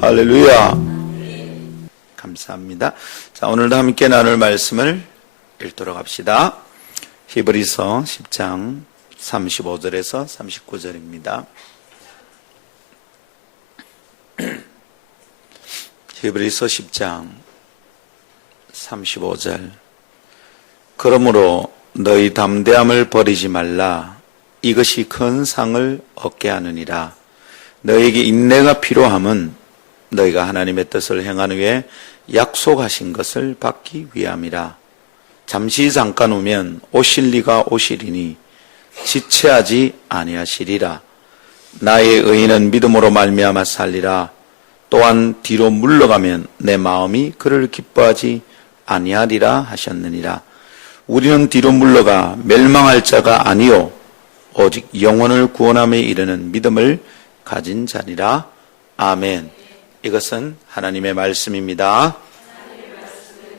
할렐루야. 감사합니다. 자, 오늘도 함께 나눌 말씀을 읽도록 합시다. 히브리서 10장 35절에서 39절입니다. 히브리서 10장 35절. 그러므로 너희 담대함을 버리지 말라. 이것이 큰 상을 얻게 하느니라. 너희에게 인내가 필요함은 너희가 하나님의 뜻을 행한 후에 약속하신 것을 받기 위함이라. 잠시 잠깐 오면 오실 리가 오시리니 지체하지 아니하시리라. 나의 의인은 믿음으로 말미암아 살리라. 또한 뒤로 물러가면 내 마음이 그를 기뻐하지 아니하리라 하셨느니라. 우리는 뒤로 물러가 멸망할 자가 아니요 오직 영혼을 구원함에 이르는 믿음을 가진 자니라. 아멘. 이것은 하나님의 말씀입니다.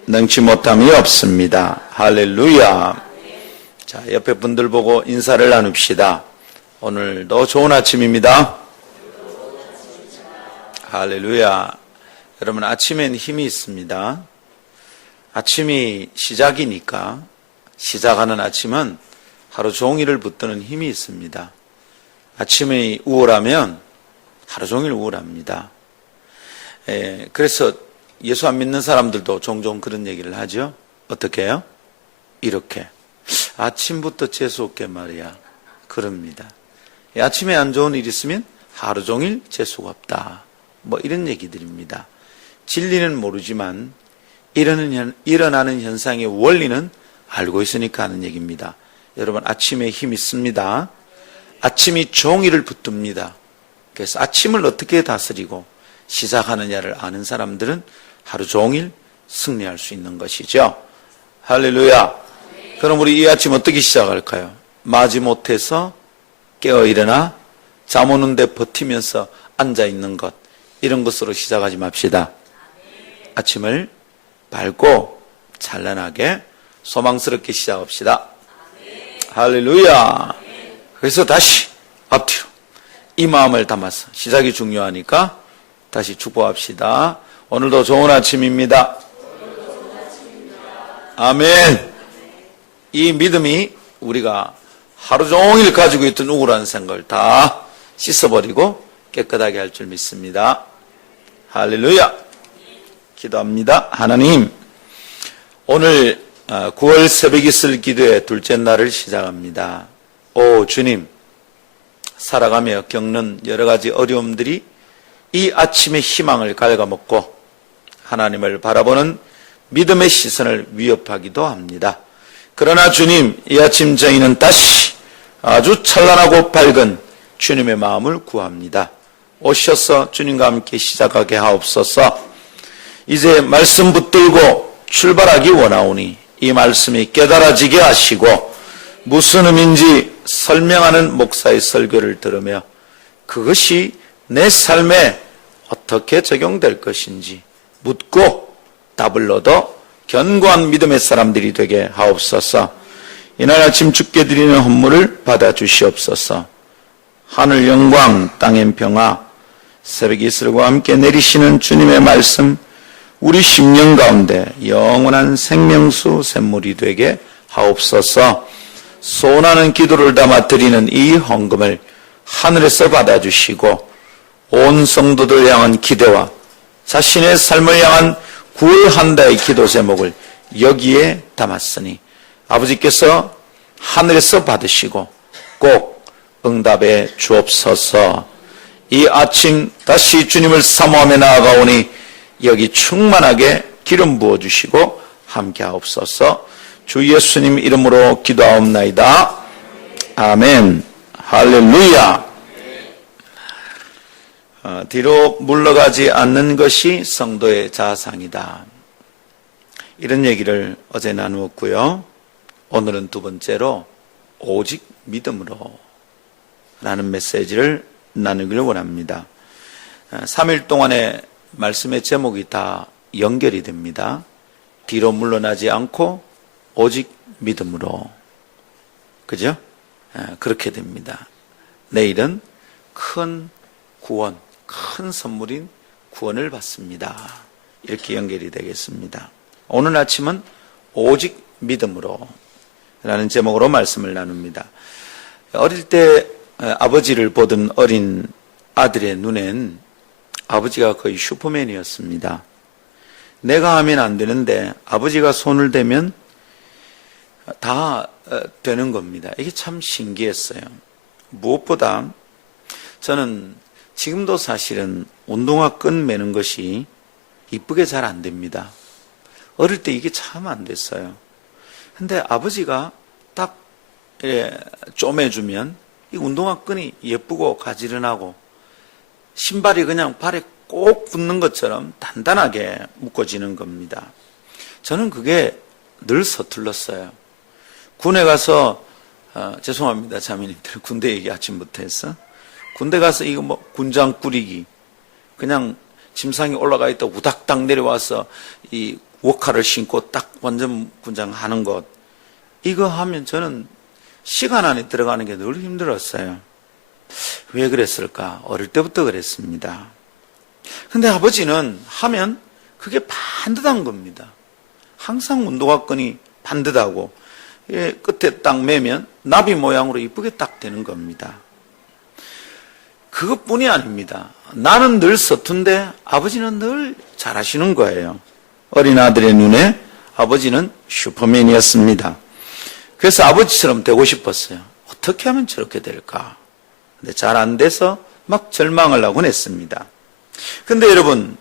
능치 못함이 없습니다. 할렐루야. 자, 옆에 분들 보고 인사를 나눕시다. 오늘도 좋은 아침입니다. 할렐루야. 여러분, 아침엔 힘이 있습니다. 아침이 시작이니까 시작하는 아침은 하루 종일을 붙드는 힘이 있습니다. 아침이 우울하면 하루 종일 우울합니다. 그래서 예수 안 믿는 사람들도 종종 그런 얘기를 하죠. 어떻게 해요? 이렇게. 아침부터 재수없게 말이야. 그럽니다. 아침에 안 좋은 일 있으면 하루 종일 재수가 없다. 뭐 이런 얘기들입니다. 진리는 모르지만 일어나는 현상의 원리는 알고 있으니까 하는 얘기입니다. 여러분, 아침에 힘이 있습니다. 아침이 종일을 붙듭니다. 그래서 아침을 어떻게 다스리고 시작하느냐를 아는 사람들은 하루 종일 승리할 수 있는 것이죠. 할렐루야. 그럼 우리 이 아침 어떻게 시작할까요? 마지못해서 깨어 일어나 잠 오는데 버티면서 앉아있는 것, 이런 것으로 시작하지 맙시다. 아침을 밝고 찬란하게 소망스럽게 시작합시다. 할렐루야. 그래서 다시 앞뒤로 이 마음을 담아서 시작이 중요하니까 다시 축복합시다. 오늘도 좋은 아침입니다. 아멘. 이 믿음이 우리가 하루 종일 가지고 있던 우울한 생각을 다 씻어버리고 깨끗하게 할 줄 믿습니다. 할렐루야. 기도합니다. 하나님, 오늘 9월 새벽 이슬 기도의 둘째 날을 시작합니다. 오 주님, 살아가며 겪는 여러 가지 어려움들이 이 아침의 희망을 갉아먹고 하나님을 바라보는 믿음의 시선을 위협하기도 합니다. 그러나 주님, 이 아침 저희는 다시 아주 찬란하고 밝은 주님의 마음을 구합니다. 오셔서 주님과 함께 시작하게 하옵소서. 이제 말씀 붙들고 출발하기 원하오니 이 말씀이 깨달아지게 하시고 무슨 의미인지 설명하는 목사의 설교를 들으며 그것이 내 삶에 어떻게 적용될 것인지 묻고 답을 얻어 견고한 믿음의 사람들이 되게 하옵소서. 이날 아침 주께 드리는 헌물을 받아주시옵소서. 하늘 영광 땅엔 평화, 새벽 이슬과 함께 내리시는 주님의 말씀, 우리 심령 가운데 영원한 생명수 샘물이 되게 하옵소서. 소원하는 기도를 담아 드리는 이 헌금을 하늘에서 받아주시고 온 성도들 향한 기대와 자신의 삶을 향한 9월 한 달의 기도 제목을 여기에 담았으니 아버지께서 하늘에서 받으시고 꼭 응답해 주옵소서. 이 아침 다시 주님을 사모하며 나아가오니 여기 충만하게 기름 부어주시고 함께 하옵소서. 주 예수님 이름으로 기도하옵나이다. 아멘. 할렐루야. 뒤로 물러가지 않는 것이 성도의 자상이다. 이런 얘기를 어제 나누었고요. 오늘은 두 번째로 오직 믿음으로 라는 메시지를 나누기를 원합니다. 3일 동안의 말씀의 제목이 다 연결이 됩니다. 뒤로 물러나지 않고 오직 믿음으로. 그죠? 그렇게 됩니다. 내일은 큰 구원, 큰 선물인 구원을 받습니다. 이렇게 연결이 되겠습니다. 오늘 아침은 오직 믿음으로 라는 제목으로 말씀을 나눕니다. 어릴 때 아버지를 보던 어린 아들의 눈엔 아버지가 거의 슈퍼맨이었습니다. 내가 하면 안 되는데 아버지가 손을 대면 다 되는 겁니다. 이게 참 신기했어요. 무엇보다 저는 지금도 사실은 운동화 끈 매는 것이 이쁘게 잘 안 됩니다. 어릴 때 이게 참 안 됐어요. 근데 아버지가 딱 쪼매주면 이 운동화 끈이 예쁘고 가지런하고 신발이 그냥 발에 꼭 붙는 것처럼 단단하게 묶어지는 겁니다. 저는 그게 늘 서툴렀어요. 군에 가서 죄송합니다 자매님들, 군대 얘기 아침부터 했어. 군대 가서 이거 뭐 군장 꾸리기, 그냥 침상에 올라가 있다 우닥닥 내려와서 이 워카를 신고 딱 완전 군장 하는 것, 이거 하면 저는 시간 안에 들어가는 게 늘 힘들었어요. 왜 그랬을까? 어릴 때부터 그랬습니다. 근데 아버지는 하면 그게 반듯한 겁니다. 항상 운동화 끈이 반듯하고 끝에 딱 매면 나비 모양으로 이쁘게 딱 되는 겁니다. 그것뿐이 아닙니다. 나는 늘 서툰데 아버지는 늘 잘하시는 거예요. 어린 아들의 눈에 아버지는 슈퍼맨이었습니다. 그래서 아버지처럼 되고 싶었어요. 어떻게 하면 저렇게 될까? 근데 잘 안 돼서 막 절망을 하곤 했습니다. 근데 여러분,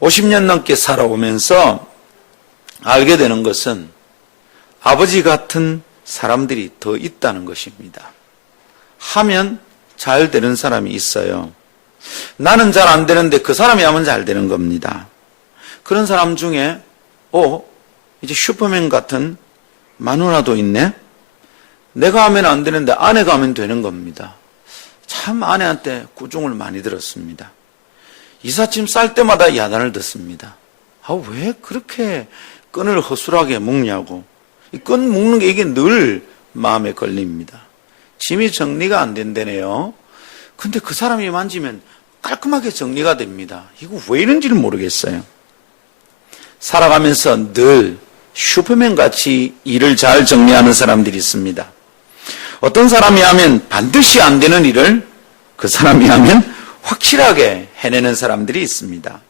50년 넘게 살아오면서 알게 되는 것은 아버지 같은 사람들이 더 있다는 것입니다. 하면 잘 되는 사람이 있어요. 나는 잘 안 되는데 그 사람이 하면 잘 되는 겁니다. 그런 사람 중에 이제 슈퍼맨 같은 마누라도 있네? 내가 하면 안 되는데 아내가 하면 되는 겁니다. 참 아내한테 꾸중을 많이 들었습니다. 이삿짐 쌀 때마다 야단을 듣습니다. 왜 그렇게 끈을 허술하게 묶냐고. 이 끈 묶는 게 이게 늘 마음에 걸립니다. 짐이 정리가 안 된다네요. 근데 그 사람이 만지면 깔끔하게 정리가 됩니다. 이거 왜 이런지를 모르겠어요. 살아가면서 늘 슈퍼맨 같이 일을 잘 정리하는 사람들이 있습니다. 어떤 사람이 하면 반드시 안 되는 일을 그 사람이 하면 확실하게 해내는 사람들이 있습니다.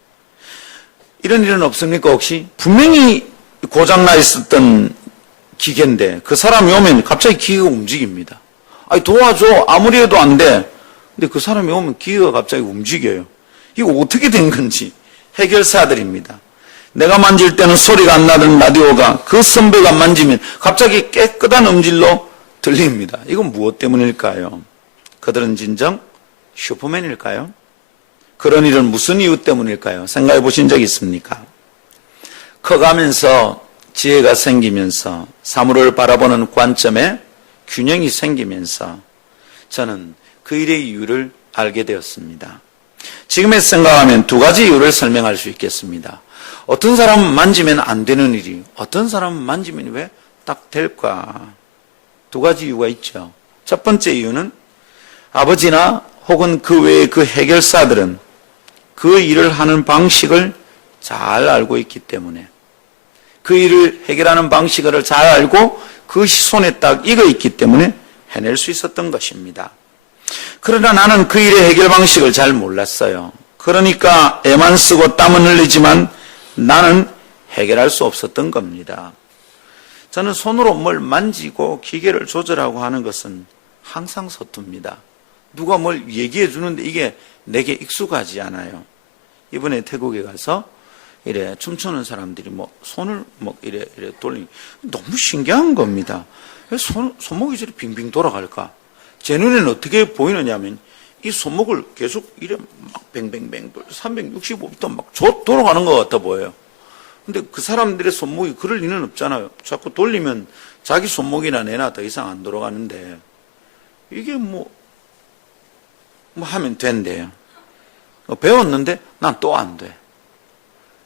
이런 일은 없습니까 혹시? 분명히 고장나 있었던 기계인데 그 사람이 오면 갑자기 기계가 움직입니다. 도와줘. 아무리 해도 안 돼. 근데 그 사람이 오면 기계가 갑자기 움직여요. 이거 어떻게 된 건지 해결사들입니다. 내가 만질 때는 소리가 안 나던 라디오가 그 선배가 만지면 갑자기 깨끗한 음질로 들립니다. 이건 무엇 때문일까요? 그들은 진정 슈퍼맨일까요? 그런 일은 무슨 이유 때문일까요? 생각해 보신 적 있습니까? 커가면서 지혜가 생기면서 사물을 바라보는 관점에 균형이 생기면서 저는 그 일의 이유를 알게 되었습니다. 지금의 생각하면 두 가지 이유를 설명할 수 있겠습니다. 어떤 사람은 만지면 안 되는 일이 어떤 사람은 만지면 왜 딱 될까? 두 가지 이유가 있죠. 첫 번째 이유는 아버지나 혹은 그 외의 그 해결사들은 그 일을 하는 방식을 잘 알고 있기 때문에 그 일을 해결하는 방식을 잘 알고 그 손에 딱 익어 있기 때문에 해낼 수 있었던 것입니다. 그러나 나는 그 일의 해결 방식을 잘 몰랐어요. 그러니까 애만 쓰고 땀은 흘리지만 나는 해결할 수 없었던 겁니다. 저는 손으로 뭘 만지고 기계를 조절하고 하는 것은 항상 서툽니다. 누가 뭘 얘기해 주는데 이게 내게 익숙하지 않아요. 이번에 태국에 가서 이래 춤추는 사람들이 손을 이래 돌리니 너무 신기한 겁니다. 왜 손목이 저리 빙빙 돌아갈까? 제 눈에는 어떻게 보이느냐면 이 손목을 계속 이래 막 뱅뱅뱅 365부터 막 돌아가는 것 같아 보여요. 근데 그 사람들의 손목이 그럴 리는 없잖아요. 자꾸 돌리면 자기 손목이나 내나 더 이상 안 돌아가는데 이게 하면 된대요. 배웠는데 난 또 안 돼.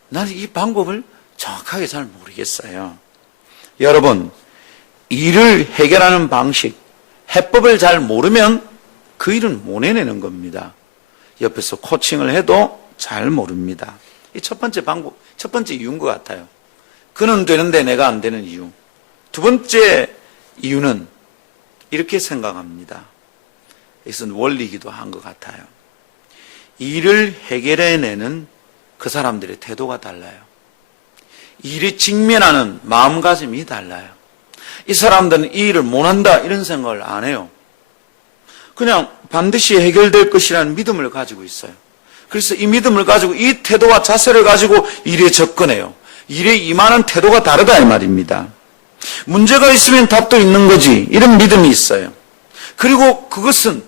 나는 이 방법을 정확하게 잘 모르겠어요. 여러분, 일을 해결하는 방식, 해법을 잘 모르면 그 일은 못 해내는 겁니다. 옆에서 코칭을 해도 잘 모릅니다. 이 첫 번째 방법, 첫 번째 이유인 것 같아요. 그는 되는데 내가 안 되는 이유. 두 번째 이유는 이렇게 생각합니다. 이것은 원리이기도 한 것 같아요. 일을 해결해내는 그 사람들의 태도가 달라요. 일에 직면하는 마음가짐이 달라요. 이 사람들은 이 일을 못한다 이런 생각을 안 해요. 그냥 반드시 해결될 것이라는 믿음을 가지고 있어요. 그래서 이 믿음을 가지고 이 태도와 자세를 가지고 일에 접근해요. 일에 임하는 태도가 다르다 이 말입니다. 문제가 있으면 답도 있는 거지 이런 믿음이 있어요. 그리고 그것은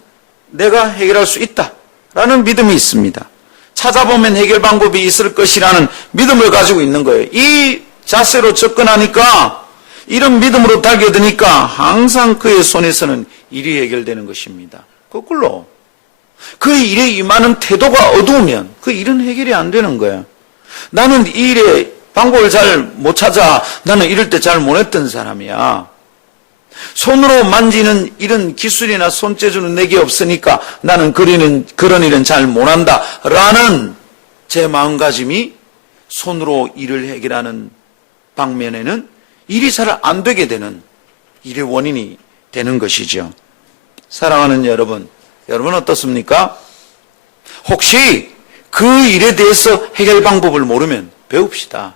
내가 해결할 수 있다라는 믿음이 있습니다. 찾아보면 해결 방법이 있을 것이라는 믿음을 가지고 있는 거예요. 이 자세로 접근하니까 이런 믿음으로 달겨드니까 항상 그의 손에서는 일이 해결되는 것입니다. 거꾸로 그 일에 임하는 태도가 어두우면 그 일은 해결이 안 되는 거예요. 나는 이 일에 방법을 잘 못 찾아 나는 이럴 때 잘 못했던 사람이야. 손으로 만지는 이런 기술이나 손재주는 내게 없으니까 나는 그런 일은 잘 못한다 라는 제 마음가짐이 손으로 일을 해결하는 방면에는 일이 잘 안 되게 되는 일의 원인이 되는 것이죠. 사랑하는 여러분, 여러분 어떻습니까? 혹시 그 일에 대해서 해결 방법을 모르면 배웁시다.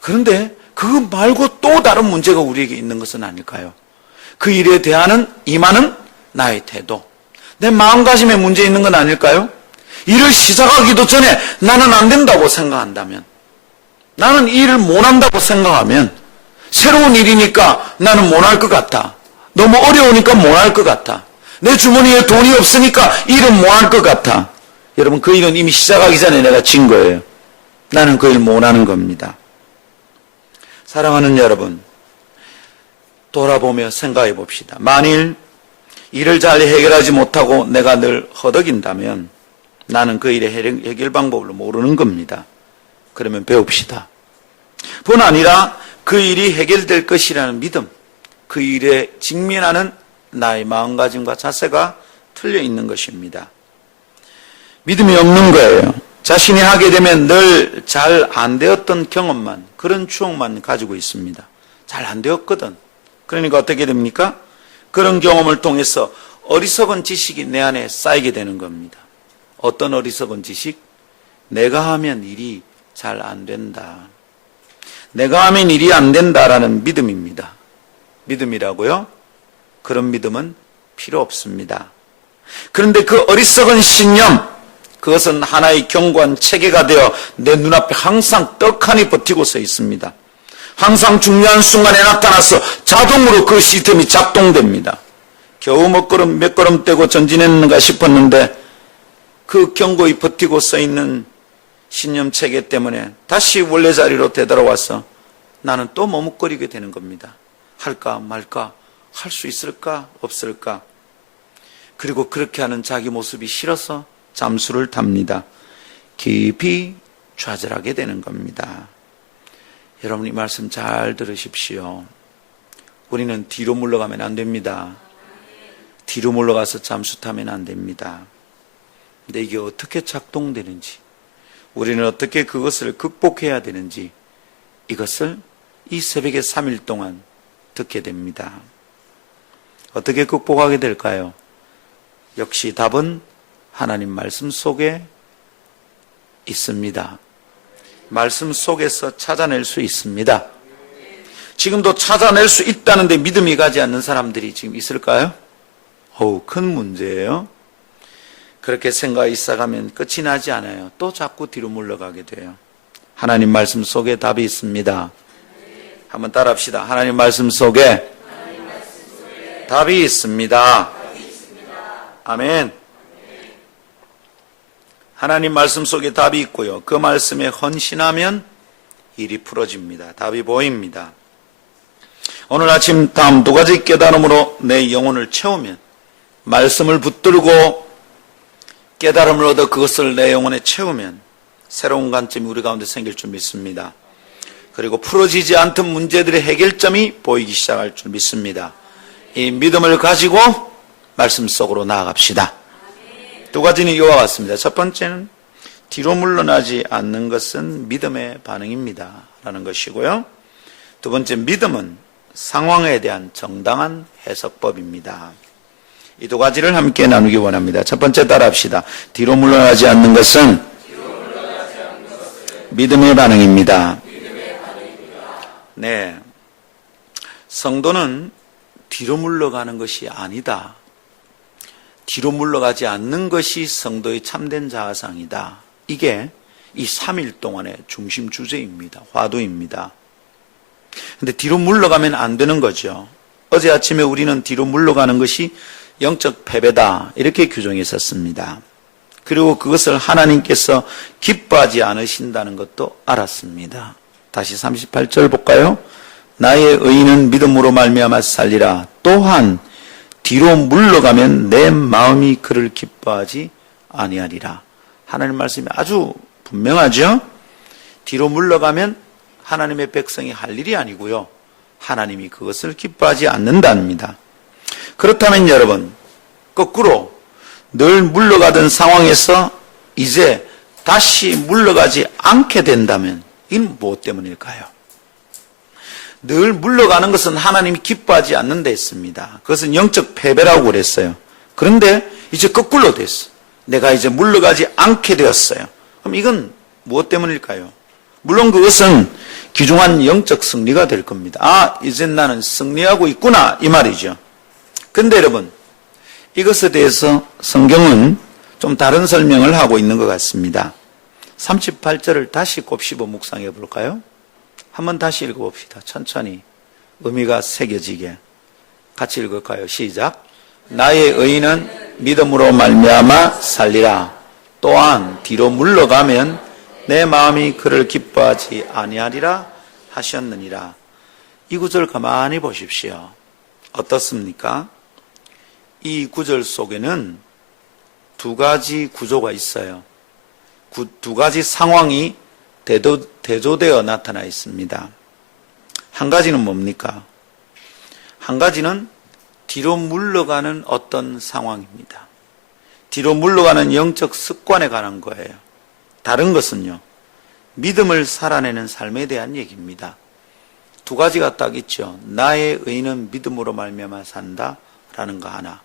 그런데 그거 말고 또 다른 문제가 우리에게 있는 것은 아닐까요? 그 일에 대하는 임하는 나의 태도, 내 마음가짐에 문제 있는 건 아닐까요? 일을 시작하기도 전에 나는 안 된다고 생각한다면, 나는 이 일을 못한다고 생각하면, 새로운 일이니까 나는 못할 것 같아. 너무 어려우니까 못할 것 같아. 내 주머니에 돈이 없으니까 일은 못할 것 같아. 여러분, 그 일은 이미 시작하기 전에 내가 진 거예요. 나는 그 일 못하는 겁니다. 사랑하는 여러분, 돌아보며 생각해 봅시다. 만일 일을 잘 해결하지 못하고 내가 늘 허덕인다면 나는 그 일의 해결 방법을 모르는 겁니다. 그러면 배웁시다. 뿐 아니라 그 일이 해결될 것이라는 믿음, 그 일에 직면하는 나의 마음가짐과 자세가 틀려 있는 것입니다. 믿음이 없는 거예요. 자신이 하게 되면 늘 잘 안 되었던 경험만, 그런 추억만 가지고 있습니다. 잘 안 되었거든. 그러니까 어떻게 됩니까? 그런 경험을 통해서 어리석은 지식이 내 안에 쌓이게 되는 겁니다. 어떤 어리석은 지식? 내가 하면 일이 잘 안 된다. 내가 하면 일이 안 된다라는 믿음입니다. 믿음이라고요? 그런 믿음은 필요 없습니다. 그런데 그 어리석은 신념, 그것은 하나의 견고한 체계가 되어 내 눈앞에 항상 떡하니 버티고 서 있습니다. 항상 중요한 순간에 나타나서 자동으로 그 시스템이 작동됩니다. 겨우 몇 걸음 떼고 전진했는가 싶었는데 그 견고히 버티고 서 있는 신념 체계 때문에 다시 원래 자리로 되돌아와서 나는 또 머뭇거리게 되는 겁니다. 할까 말까, 할 수 있을까 없을까. 그리고 그렇게 하는 자기 모습이 싫어서 잠수를 탑니다. 깊이 좌절하게 되는 겁니다. 여러분 이 말씀 잘 들으십시오. 우리는 뒤로 물러가면 안 됩니다. 뒤로 물러가서 잠수 타면 안 됩니다. 근데 이게 어떻게 작동되는지, 우리는 어떻게 그것을 극복해야 되는지, 이것을 이 새벽에 3일 동안 듣게 됩니다. 어떻게 극복하게 될까요? 역시 답은 하나님 말씀 속에 있습니다. 말씀 속에서 찾아낼 수 있습니다. 지금도 찾아낼 수 있다는데 믿음이 가지 않는 사람들이 지금 있을까요? 큰 문제예요. 그렇게 생각이 있어가면 끝이 나지 않아요. 또 자꾸 뒤로 물러가게 돼요. 하나님 말씀 속에 답이 있습니다. 한번 따라합시다. 하나님 말씀 속에 답이 있습니다. 아멘. 하나님 말씀 속에 답이 있고요. 그 말씀에 헌신하면 일이 풀어집니다. 답이 보입니다. 오늘 아침 다음 두 가지 깨달음으로 내 영혼을 채우면, 말씀을 붙들고 깨달음을 얻어 그것을 내 영혼에 채우면 새로운 관점이 우리 가운데 생길 줄 믿습니다. 그리고 풀어지지 않던 문제들의 해결점이 보이기 시작할 줄 믿습니다. 이 믿음을 가지고 말씀 속으로 나아갑시다. 두 가지는 이와 같습니다. 첫 번째는 뒤로 물러나지 않는 것은 믿음의 반응입니다 라는 것이고요. 두 번째, 믿음은 상황에 대한 정당한 해석법입니다. 이 두 가지를 함께 나누기 원합니다. 첫 번째 따라합시다. 뒤로 물러나지 않는 것은 믿음의 반응입니다. 네, 성도는 뒤로 물러가는 것이 아니다. 뒤로 물러가지 않는 것이 성도의 참된 자아상이다. 이게 이 3일 동안의 중심 주제입니다. 화두입니다. 근데 뒤로 물러가면 안 되는 거죠. 어제 아침에 우리는 뒤로 물러가는 것이 영적 패배다 이렇게 규정했었습니다. 그리고 그것을 하나님께서 기뻐하지 않으신다는 것도 알았습니다. 다시 38절 볼까요? 나의 의인은 믿음으로 말미암아 살리라. 또한 뒤로 물러가면 내 마음이 그를 기뻐하지 아니하리라. 하나님 말씀이 아주 분명하죠. 뒤로 물러가면 하나님의 백성이 할 일이 아니고요, 하나님이 그것을 기뻐하지 않는답니다. 그렇다면 여러분, 거꾸로 늘 물러가던 상황에서 이제 다시 물러가지 않게 된다면 이건 무엇 때문일까요? 늘 물러가는 것은 하나님이 기뻐하지 않는 데 있습니다. 그것은 영적 패배라고 그랬어요. 그런데 이제 거꾸로 됐어. 내가 이제 물러가지 않게 되었어요. 그럼 이건 무엇 때문일까요? 물론 그것은 귀중한 영적 승리가 될 겁니다. 아, 이제 나는 승리하고 있구나 이 말이죠. 근데 여러분, 이것에 대해서 성경은 좀 다른 설명을 하고 있는 것 같습니다. 38절을 다시 곱씹어 묵상해 볼까요? 한번 다시 읽어봅시다. 천천히 의미가 새겨지게 같이 읽을까요? 시작. 나의 의인은 믿음으로 말미암아 살리라. 또한 뒤로 물러가면 내 마음이 그를 기뻐하지 아니하리라 하셨느니라. 이 구절 가만히 보십시오. 어떻습니까? 이 구절 속에는 두 가지 구조가 있어요. 두 가지 상황이 대조되어 나타나 있습니다. 한 가지는 뭡니까? 한 가지는 뒤로 물러가는 어떤 상황입니다. 뒤로 물러가는 영적 습관에 관한 거예요. 다른 것은요, 믿음을 살아내는 삶에 대한 얘기입니다. 두 가지가 딱 있죠. 나의 의인은 믿음으로 말미암아 산다라는 거 하나,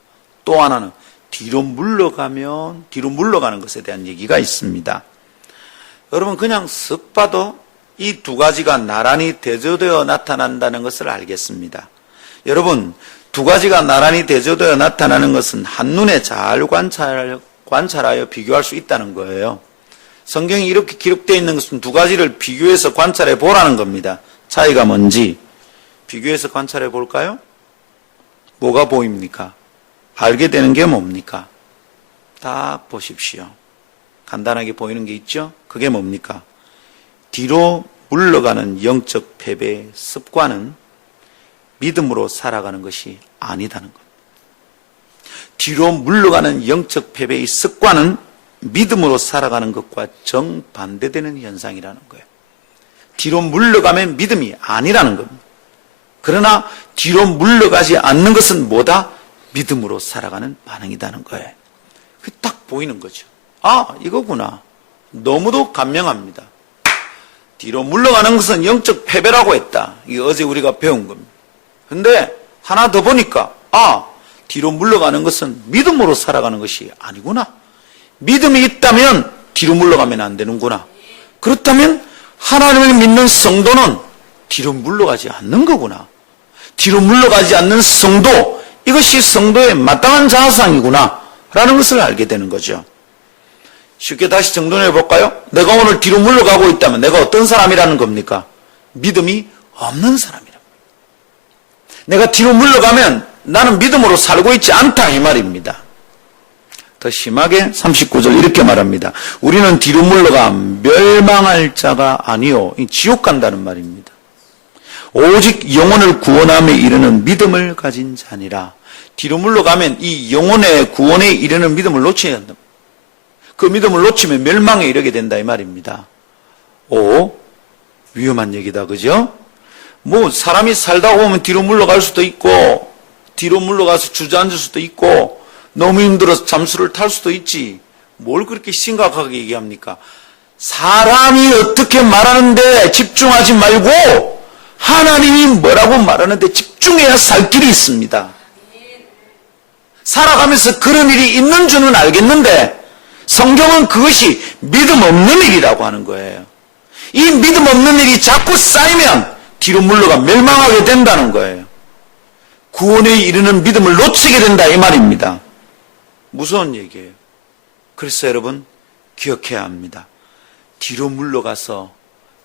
또 하나는 뒤로 물러가는 것에 대한 얘기가 있습니다. 여러분, 그냥 쓱 봐도 이 두 가지가 나란히 대조되어 나타난다는 것을 알겠습니다. 여러분, 두 가지가 나란히 대조되어 나타나는 것은 한눈에 잘 관찰하여 비교할 수 있다는 거예요. 성경이 이렇게 기록되어 있는 것은 두 가지를 비교해서 관찰해 보라는 겁니다. 차이가 뭔지 비교해서 관찰해 볼까요? 뭐가 보입니까? 알게 되는 게 뭡니까? 딱 보십시오. 간단하게 보이는 게 있죠? 그게 뭡니까? 뒤로 물러가는 영적 패배의 습관은 믿음으로 살아가는 것이 아니다는 것. 뒤로 물러가는 영적 패배의 습관은 믿음으로 살아가는 것과 정반대되는 현상이라는 거예요. 뒤로 물러가면 믿음이 아니라는 겁니다. 그러나 뒤로 물러가지 않는 것은 뭐다? 믿음으로 살아가는 반응이라는 거예요. 그게 딱 보이는 거죠. 아, 이거구나. 너무도 감명합니다. 뒤로 물러가는 것은 영적 패배라고 했다. 이게 어제 우리가 배운 겁니다. 근데 하나 더 보니까, 아, 뒤로 물러가는 것은 믿음으로 살아가는 것이 아니구나. 믿음이 있다면 뒤로 물러가면 안 되는구나. 그렇다면 하나님을 믿는 성도는 뒤로 물러가지 않는 거구나. 뒤로 물러가지 않는 성도, 이것이 성도의 마땅한 자아상이구나 라는 것을 알게 되는 거죠. 쉽게 다시 정돈해 볼까요? 내가 오늘 뒤로 물러가고 있다면 내가 어떤 사람이라는 겁니까? 믿음이 없는 사람이라. 내가 뒤로 물러가면 나는 믿음으로 살고 있지 않다 이 말입니다. 더 심하게 39절 이렇게 말합니다. 우리는 뒤로 물러가 멸망할 자가 아니요, 지옥 간다는 말입니다. 오직 영혼을 구원함에 이르는 믿음을 가진 자니라. 뒤로 물러가면 이 영혼의 구원에 이르는 믿음을 놓쳐야 한다. 그 믿음을 놓치면 멸망에 이르게 된다 이 말입니다. 오, 위험한 얘기다, 그죠? 뭐 사람이 살다 보면 뒤로 물러갈 수도 있고, 뒤로 물러가서 주저앉을 수도 있고, 너무 힘들어서 잠수를 탈 수도 있지. 뭘 그렇게 심각하게 얘기합니까? 사람이 어떻게 말하는데 집중하지 말고 하나님이 뭐라고 말하는데 집중해야 살 길이 있습니다. 살아가면서 그런 일이 있는 줄은 알겠는데 성경은 그것이 믿음 없는 일이라고 하는 거예요. 이 믿음 없는 일이 자꾸 쌓이면 뒤로 물러가 멸망하게 된다는 거예요. 구원에 이르는 믿음을 놓치게 된다 이 말입니다. 무서운 얘기예요. 그래서 여러분 기억해야 합니다. 뒤로 물러가서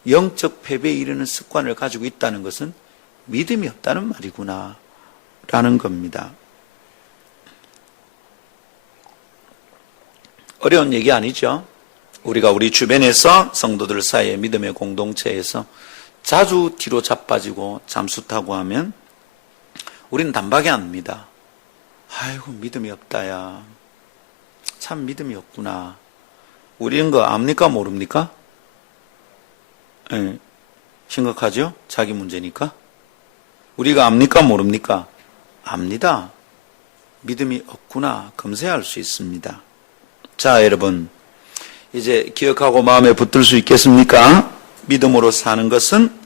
영적 패배에 이르는 습관을 가지고 있다는 것은 믿음이 없다는 말이구나 라는 겁니다. 어려운 얘기 아니죠? 우리가 우리 주변에서 성도들 사이에 믿음의 공동체에서 자주 뒤로 자빠지고 잠수 타고 하면 우리는 단박에 압니다. 아이고 믿음이 없다야. 참 믿음이 없구나. 우리는 거 압니까 모릅니까? 네, 심각하죠? 자기 문제니까. 우리가 압니까 모릅니까? 압니다. 믿음이 없구나 검색할 수 있습니다. 자 여러분 이제 기억하고 마음에 붙들 수 있겠습니까? 믿음으로 사는 것은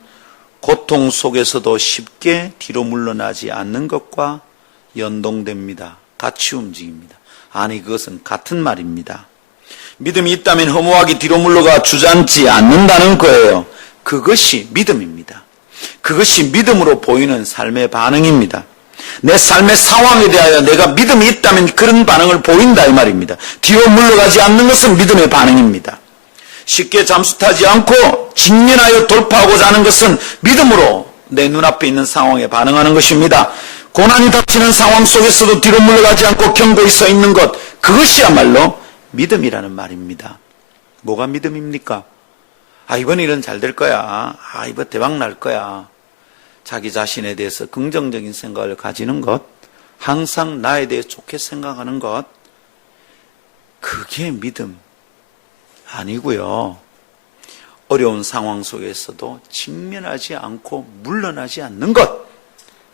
고통 속에서도 쉽게 뒤로 물러나지 않는 것과 연동됩니다. 같이 움직입니다. 아니 그것은 같은 말입니다. 믿음이 있다면 허무하게 뒤로 물러가 주저앉지 않는다는 거예요. 그것이 믿음입니다. 그것이 믿음으로 보이는 삶의 반응입니다. 내 삶의 상황에 대하여 내가 믿음이 있다면 그런 반응을 보인다 이 말입니다. 뒤로 물러가지 않는 것은 믿음의 반응입니다. 쉽게 잠수타지 않고 직면하여 돌파하고자 하는 것은 믿음으로 내 눈앞에 있는 상황에 반응하는 것입니다. 고난이 닥치는 상황 속에서도 뒤로 물러가지 않고 견고히 서 있는 것, 그것이야말로 믿음이라는 말입니다. 뭐가 믿음입니까? 아 이번 일은 잘 될 거야. 아 이번 대박 날 거야. 자기 자신에 대해서 긍정적인 생각을 가지는 것, 항상 나에 대해 좋게 생각하는 것, 그게 믿음 아니고요. 어려운 상황 속에서도 직면하지 않고 물러나지 않는 것,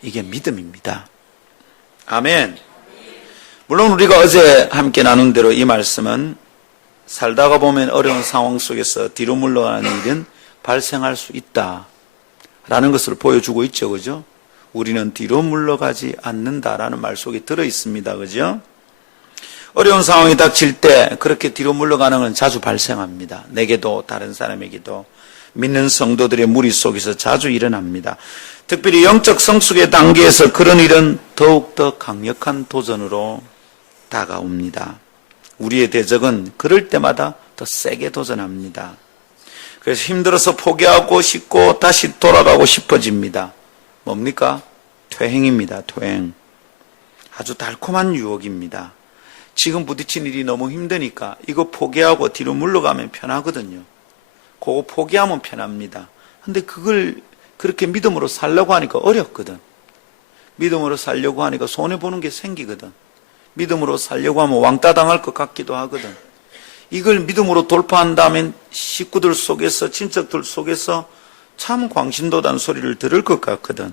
이게 믿음입니다. 아멘. 물론 우리가 어제 함께 나눈 대로 이 말씀은 살다가 보면 어려운 상황 속에서 뒤로 물러가는 일은 발생할 수 있다 라는 것을 보여주고 있죠. 그죠? 우리는 뒤로 물러가지 않는다라는 말 속에 들어있습니다. 그죠? 어려운 상황이 닥칠 때 그렇게 뒤로 물러가는 건 자주 발생합니다. 내게도 다른 사람에게도 믿는 성도들의 무리 속에서 자주 일어납니다. 특별히 영적 성숙의 단계에서 그런 일은 더욱더 강력한 도전으로 다가옵니다. 우리의 대적은 그럴 때마다 더 세게 도전합니다. 그래서 힘들어서 포기하고 싶고 다시 돌아가고 싶어집니다. 뭡니까? 퇴행입니다. 퇴행. 아주 달콤한 유혹입니다. 지금 부딪힌 일이 너무 힘드니까 이거 포기하고 뒤로 물러가면 편하거든요. 그거 포기하면 편합니다. 근데 그걸 그렇게 믿음으로 살려고 하니까 어렵거든. 믿음으로 살려고 하니까 손해보는 게 생기거든. 믿음으로 살려고 하면 왕따 당할 것 같기도 하거든. 이걸 믿음으로 돌파한다면 식구들 속에서 친척들 속에서 참 광신도단 소리를 들을 것 같거든.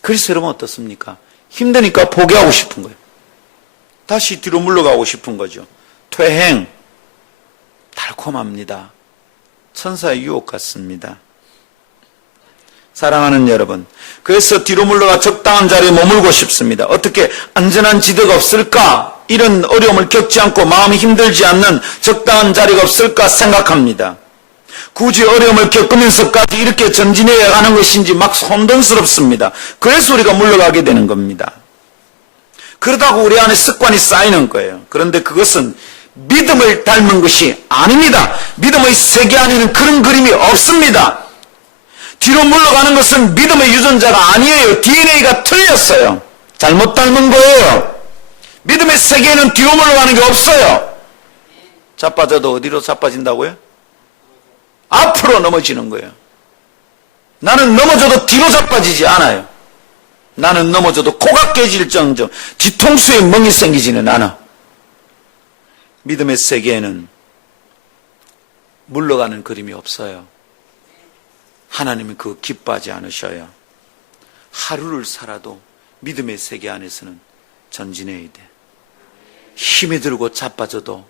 그래서 여러분 어떻습니까? 힘드니까 포기하고 싶은 거예요. 다시 뒤로 물러가고 싶은 거죠. 퇴행, 달콤합니다. 천사의 유혹 같습니다. 사랑하는 여러분, 그래서 뒤로 물러가 적당한 자리에 머물고 싶습니다. 어떻게 안전한 지대가 없을까? 이런 어려움을 겪지 않고 마음이 힘들지 않는 적당한 자리가 없을까 생각합니다. 굳이 어려움을 겪으면서까지 이렇게 전진해야 하는 것인지 막 혼돈스럽습니다. 그래서 우리가 물러가게 되는 겁니다. 그러다가 우리 안에 습관이 쌓이는 거예요. 그런데 그것은 믿음을 닮은 것이 아닙니다. 믿음의 세계 안에는 그런 그림이 없습니다. 뒤로 물러가는 것은 믿음의 유전자가 아니에요. DNA가 틀렸어요. 잘못 닮은 거예요. 믿음의 세계에는 뒤로 물러가는 게 없어요. 자빠져도 어디로 자빠진다고요? 앞으로 넘어지는 거예요. 나는 넘어져도 뒤로 자빠지지 않아요. 나는 넘어져도 코가 깨질 정도 뒤통수에 멍이 생기지는 않아. 믿음의 세계에는 물러가는 그림이 없어요. 하나님은 그거 기뻐하지 않으셔요. 하루를 살아도 믿음의 세계 안에서는 전진해야 돼. 힘이 들고 자빠져도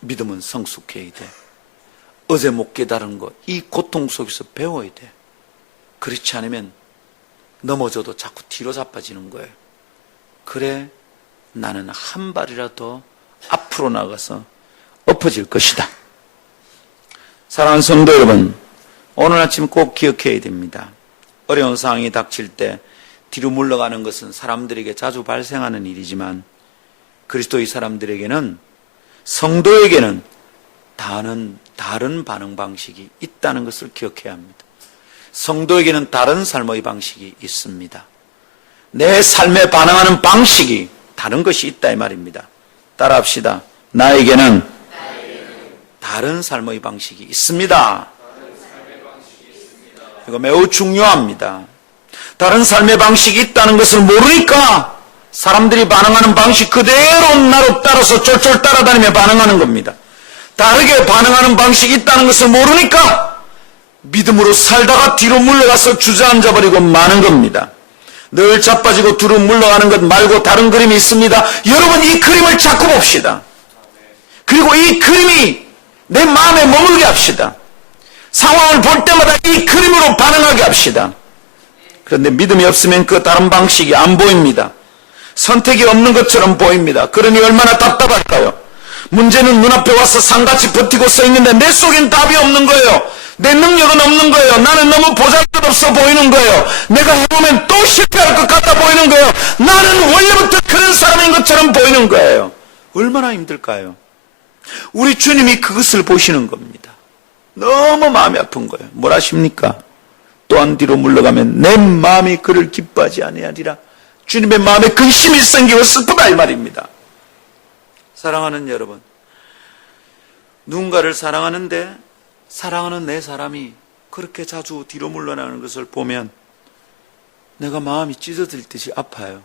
믿음은 성숙해야 돼. 어제 못 깨달은 거, 이 고통 속에서 배워야 돼. 그렇지 않으면 넘어져도 자꾸 뒤로 자빠지는 거예요. 그래, 나는 한 발이라도 앞으로 나가서 엎어질 것이다. 사랑하는 성도 여러분, 오늘 아침 꼭 기억해야 됩니다. 어려운 상황이 닥칠 때 뒤로 물러가는 것은 사람들에게 자주 발생하는 일이지만 그리스도의 사람들에게는, 성도에게는 다른 반응 방식이 있다는 것을 기억해야 합니다. 성도에게는 다른 삶의 방식이 있습니다. 내 삶에 반응하는 방식이 다른 것이 있다 이 말입니다. 따라합시다. 나에게는 다른 삶의 방식이 있습니다. 이거 매우 중요합니다. 다른 삶의 방식이 있다는 것을 모르니까 사람들이 반응하는 방식 그대로 나로 따라서 쫄쫄 따라다니며 반응하는 겁니다. 다르게 반응하는 방식이 있다는 것을 모르니까 믿음으로 살다가 뒤로 물러가서 주저앉아 버리고 마는 겁니다. 늘 자빠지고 뒤로 물러가는 것 말고 다른 그림이 있습니다. 여러분, 이 그림을 자꾸 봅시다. 그리고 이 그림이 내 마음에 머물게 합시다. 상황을 볼 때마다 이 그림으로 반응하게 합시다. 그런데 믿음이 없으면 그 다른 방식이 안 보입니다. 선택이 없는 것처럼 보입니다. 그러니 얼마나 답답할까요? 문제는 눈앞에 와서 산같이 버티고 서 있는데 내 속엔 답이 없는 거예요. 내 능력은 없는 거예요. 나는 너무 보잘것없어 보이는 거예요. 내가 해보면 또 실패할 것 같아 보이는 거예요. 나는 원래부터 그런 사람인 것처럼 보이는 거예요. 얼마나 힘들까요? 우리 주님이 그것을 보시는 겁니다. 너무 마음이 아픈 거예요. 뭘 하십니까? 또한 뒤로 물러가면 내 마음이 그를 기뻐하지 아니하리라. 주님의 마음에 근심이 생기고 슬프다 이 말입니다. 사랑하는 여러분, 누군가를 사랑하는데 사랑하는 내 사람이 그렇게 자주 뒤로 물러나는 것을 보면 내가 마음이 찢어질 듯이 아파요.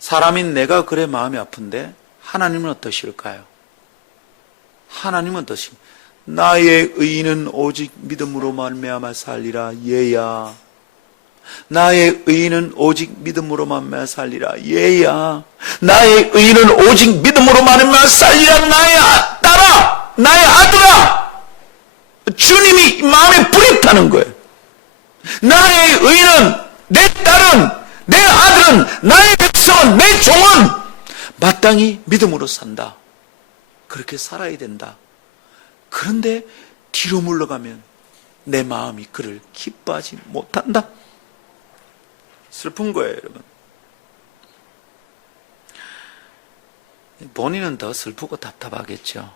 사람인 내가 그래 마음이 아픈데 하나님은 어떠실까요? 하나님은 어떠십니까? 나의 의인은 오직 믿음으로 말미암아 살리라. 얘야. 나의 의인은 오직 믿음으로 말미암아 살리라. 얘야. 나의 의인은 오직 믿음으로 말미암아 살리라. 나의 딸아, 나의 아들아. 주님이 마음에 불이 타는 거예요. 나의 의인은, 내 딸은, 내 아들은, 나의 백성은, 내 종은 마땅히 믿음으로 산다. 그렇게 살아야 된다. 그런데 뒤로 물러가면 내 마음이 그를 기뻐하지 못한다. 슬픈 거예요, 여러분. 본인은 더 슬프고 답답하겠죠.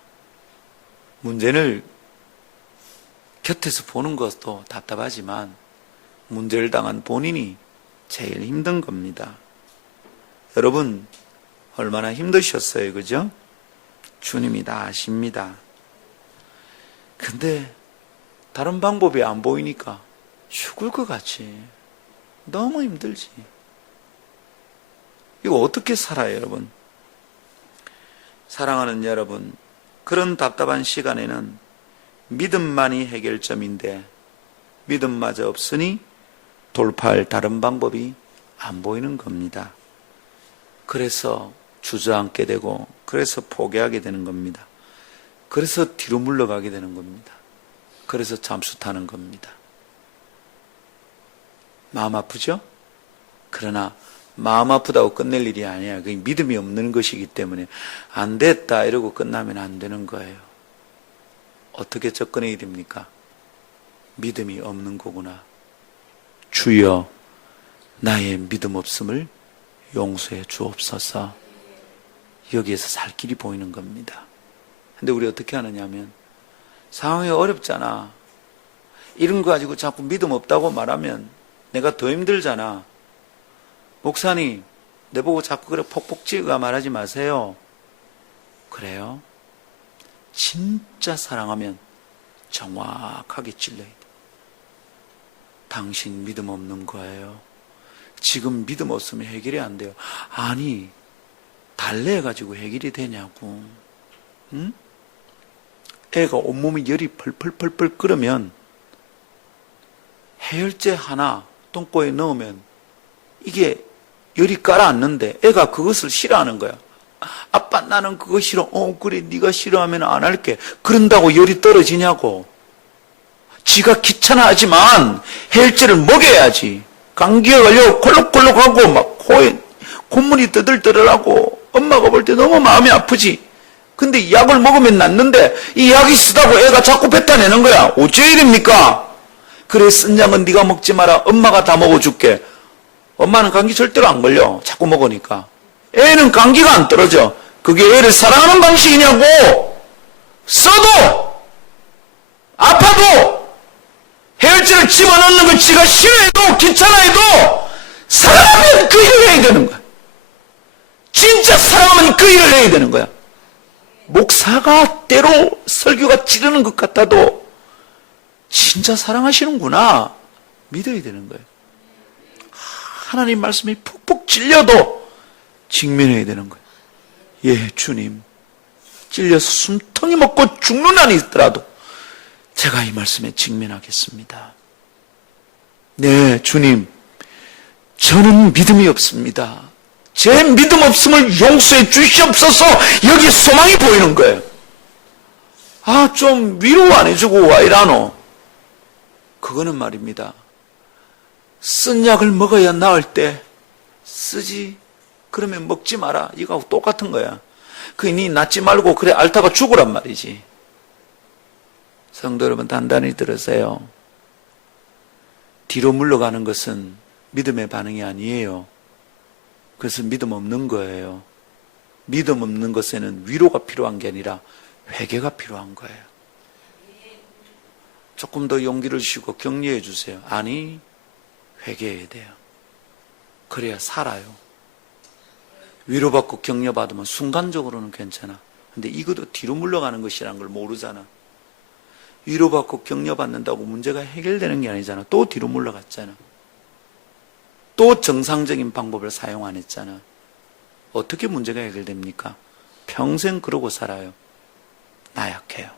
문제를 곁에서 보는 것도 답답하지만 문제를 당한 본인이 제일 힘든 겁니다. 여러분, 얼마나 힘드셨어요, 그죠? 주님이 다 아십니다. 근데 다른 방법이 안 보이니까 죽을 것 같이 너무 힘들지. 이거 어떻게 살아요, 여러분? 사랑하는 여러분, 그런 답답한 시간에는 믿음만이 해결점인데 믿음마저 없으니 돌파할 다른 방법이 안 보이는 겁니다. 그래서 주저앉게 되고, 그래서 포기하게 되는 겁니다. 그래서 뒤로 물러가게 되는 겁니다. 그래서 잠수 타는 겁니다. 마음 아프죠? 그러나 마음 아프다고 끝낼 일이 아니야. 그게 믿음이 없는 것이기 때문에 안 됐다 이러고 끝나면 안 되는 거예요. 어떻게 접근해야 됩니까? 믿음이 없는 거구나. 주여, 나의 믿음 없음을 용서해 주옵소서. 여기에서 살 길이 보이는 겁니다. 근데 우리 어떻게 하느냐면, 상황이 어렵잖아. 이런 거 가지고 자꾸 믿음 없다고 말하면 내가 더 힘들잖아. 목사님, 내보고 자꾸 그래 폭폭 찌가 말하지 마세요. 그래요? 진짜 사랑하면 정확하게 찔러야 돼. 당신 믿음 없는 거예요. 지금 믿음 없으면 해결이 안 돼요. 아니, 달래가지고 해결이 되냐고. 응? 애가 온몸이 열이 펄펄펄펄 끓으면 해열제 하나 똥꼬에 넣으면 이게 열이 가라앉는데 애가 그것을 싫어하는 거야. 아빠 나는 그거 싫어. 그래 네가 싫어하면 안 할게. 그런다고 열이 떨어지냐고. 지가 귀찮아하지만 해열제를 먹여야지. 감기가 걸려 콜록콜록하고 막 코에 콧물이 뜨들뜨들하고 엄마가 볼 때 너무 마음이 아프지. 근데 이 약을 먹으면 낫는데 이 약이 쓰다고 애가 자꾸 뱉어내는 거야. 어째 이랍니까? 그래 쓴 약은 네가 먹지 마라. 엄마가 다 먹어줄게. 엄마는 감기 절대로 안 걸려. 자꾸 먹으니까. 애는 감기가 안 떨어져. 그게 애를 사랑하는 방식이냐고. 써도 아파도 해열제를 집어넣는 걸 지가 싫어해도 귀찮아해도 사랑하면 그 일을 해야 되는 거야. 진짜 사랑하면 그 일을 해야 되는 거야. 목사가 때로 설교가 찌르는 것 같아도 진짜 사랑하시는구나 믿어야 되는 거예요. 하나님 말씀이 푹푹 찔려도 직면해야 되는 거예요. 예, 주님, 찔려서 숨통이 먹고 죽는 한이 있더라도 제가 이 말씀에 직면하겠습니다. 네, 주님, 저는 믿음이 없습니다. 제 믿음 없음을 용서해 주시옵소서. 여기 소망이 보이는 거예요. 아, 좀 위로 안 해주고 와 이라노. 그거는 말입니다. 쓴 약을 먹어야 나을 때 쓰지. 그러면 먹지 마라. 이거하고 똑같은 거야. 니 낫지 말고 그래 앓다가 죽으란 말이지. 성도 여러분 단단히 들으세요. 뒤로 물러가는 것은 믿음의 반응이 아니에요. 그것은 믿음 없는 거예요. 믿음 없는 것에는 위로가 필요한 게 아니라 회개가 필요한 거예요. 조금 더 용기를 주시고 격려해 주세요. 아니, 회개해야 돼요. 그래야 살아요. 위로받고 격려받으면 순간적으로는 괜찮아. 근데 이것도 뒤로 물러가는 것이라는 걸 모르잖아. 위로받고 격려받는다고 문제가 해결되는 게 아니잖아. 또 뒤로 물러갔잖아. 또 정상적인 방법을 사용 안 했잖아. 어떻게 문제가 해결됩니까? 평생 그러고 살아요. 나약해요.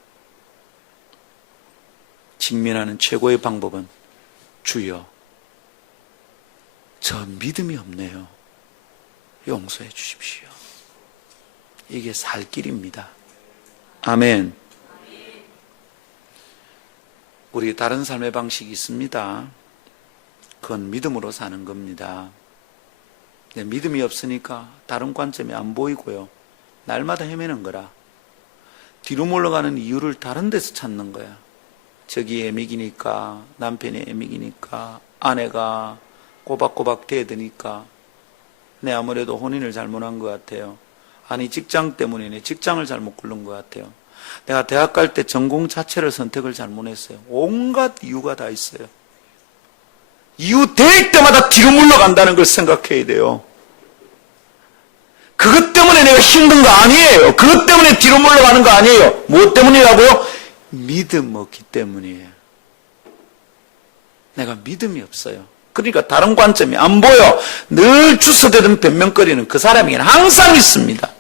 직면하는 최고의 방법은 주여, 저 믿음이 없네요. 용서해 주십시오. 이게 살 길입니다. 아멘. 우리 다른 삶의 방식이 있습니다. 그건 믿음으로 사는 겁니다. 믿음이 없으니까 다른 관점이 안 보이고요. 날마다 헤매는 거라. 뒤로 물러가는 이유를 다른 데서 찾는 거야. 저기 애미기니까, 남편이 애미기니까, 아내가 꼬박꼬박 대드니까, 내 아무래도 혼인을 잘못한 것 같아요. 아니 직장 때문에 내 직장을 잘못 고른 것 같아요. 내가 대학 갈 때 전공 자체를 선택을 잘못했어요. 온갖 이유가 다 있어요. 이유 대일 때마다 뒤로 물러간다는 걸 생각해야 돼요. 그것 때문에 내가 힘든 거 아니에요. 그것 때문에 뒤로 물러가는 거 아니에요. 무엇 때문이라고요? 믿음 없기 때문이에요. 내가 믿음이 없어요. 그러니까 다른 관점이 안 보여. 늘 주워대던 변명거리는 그 사람에게는 항상 있습니다.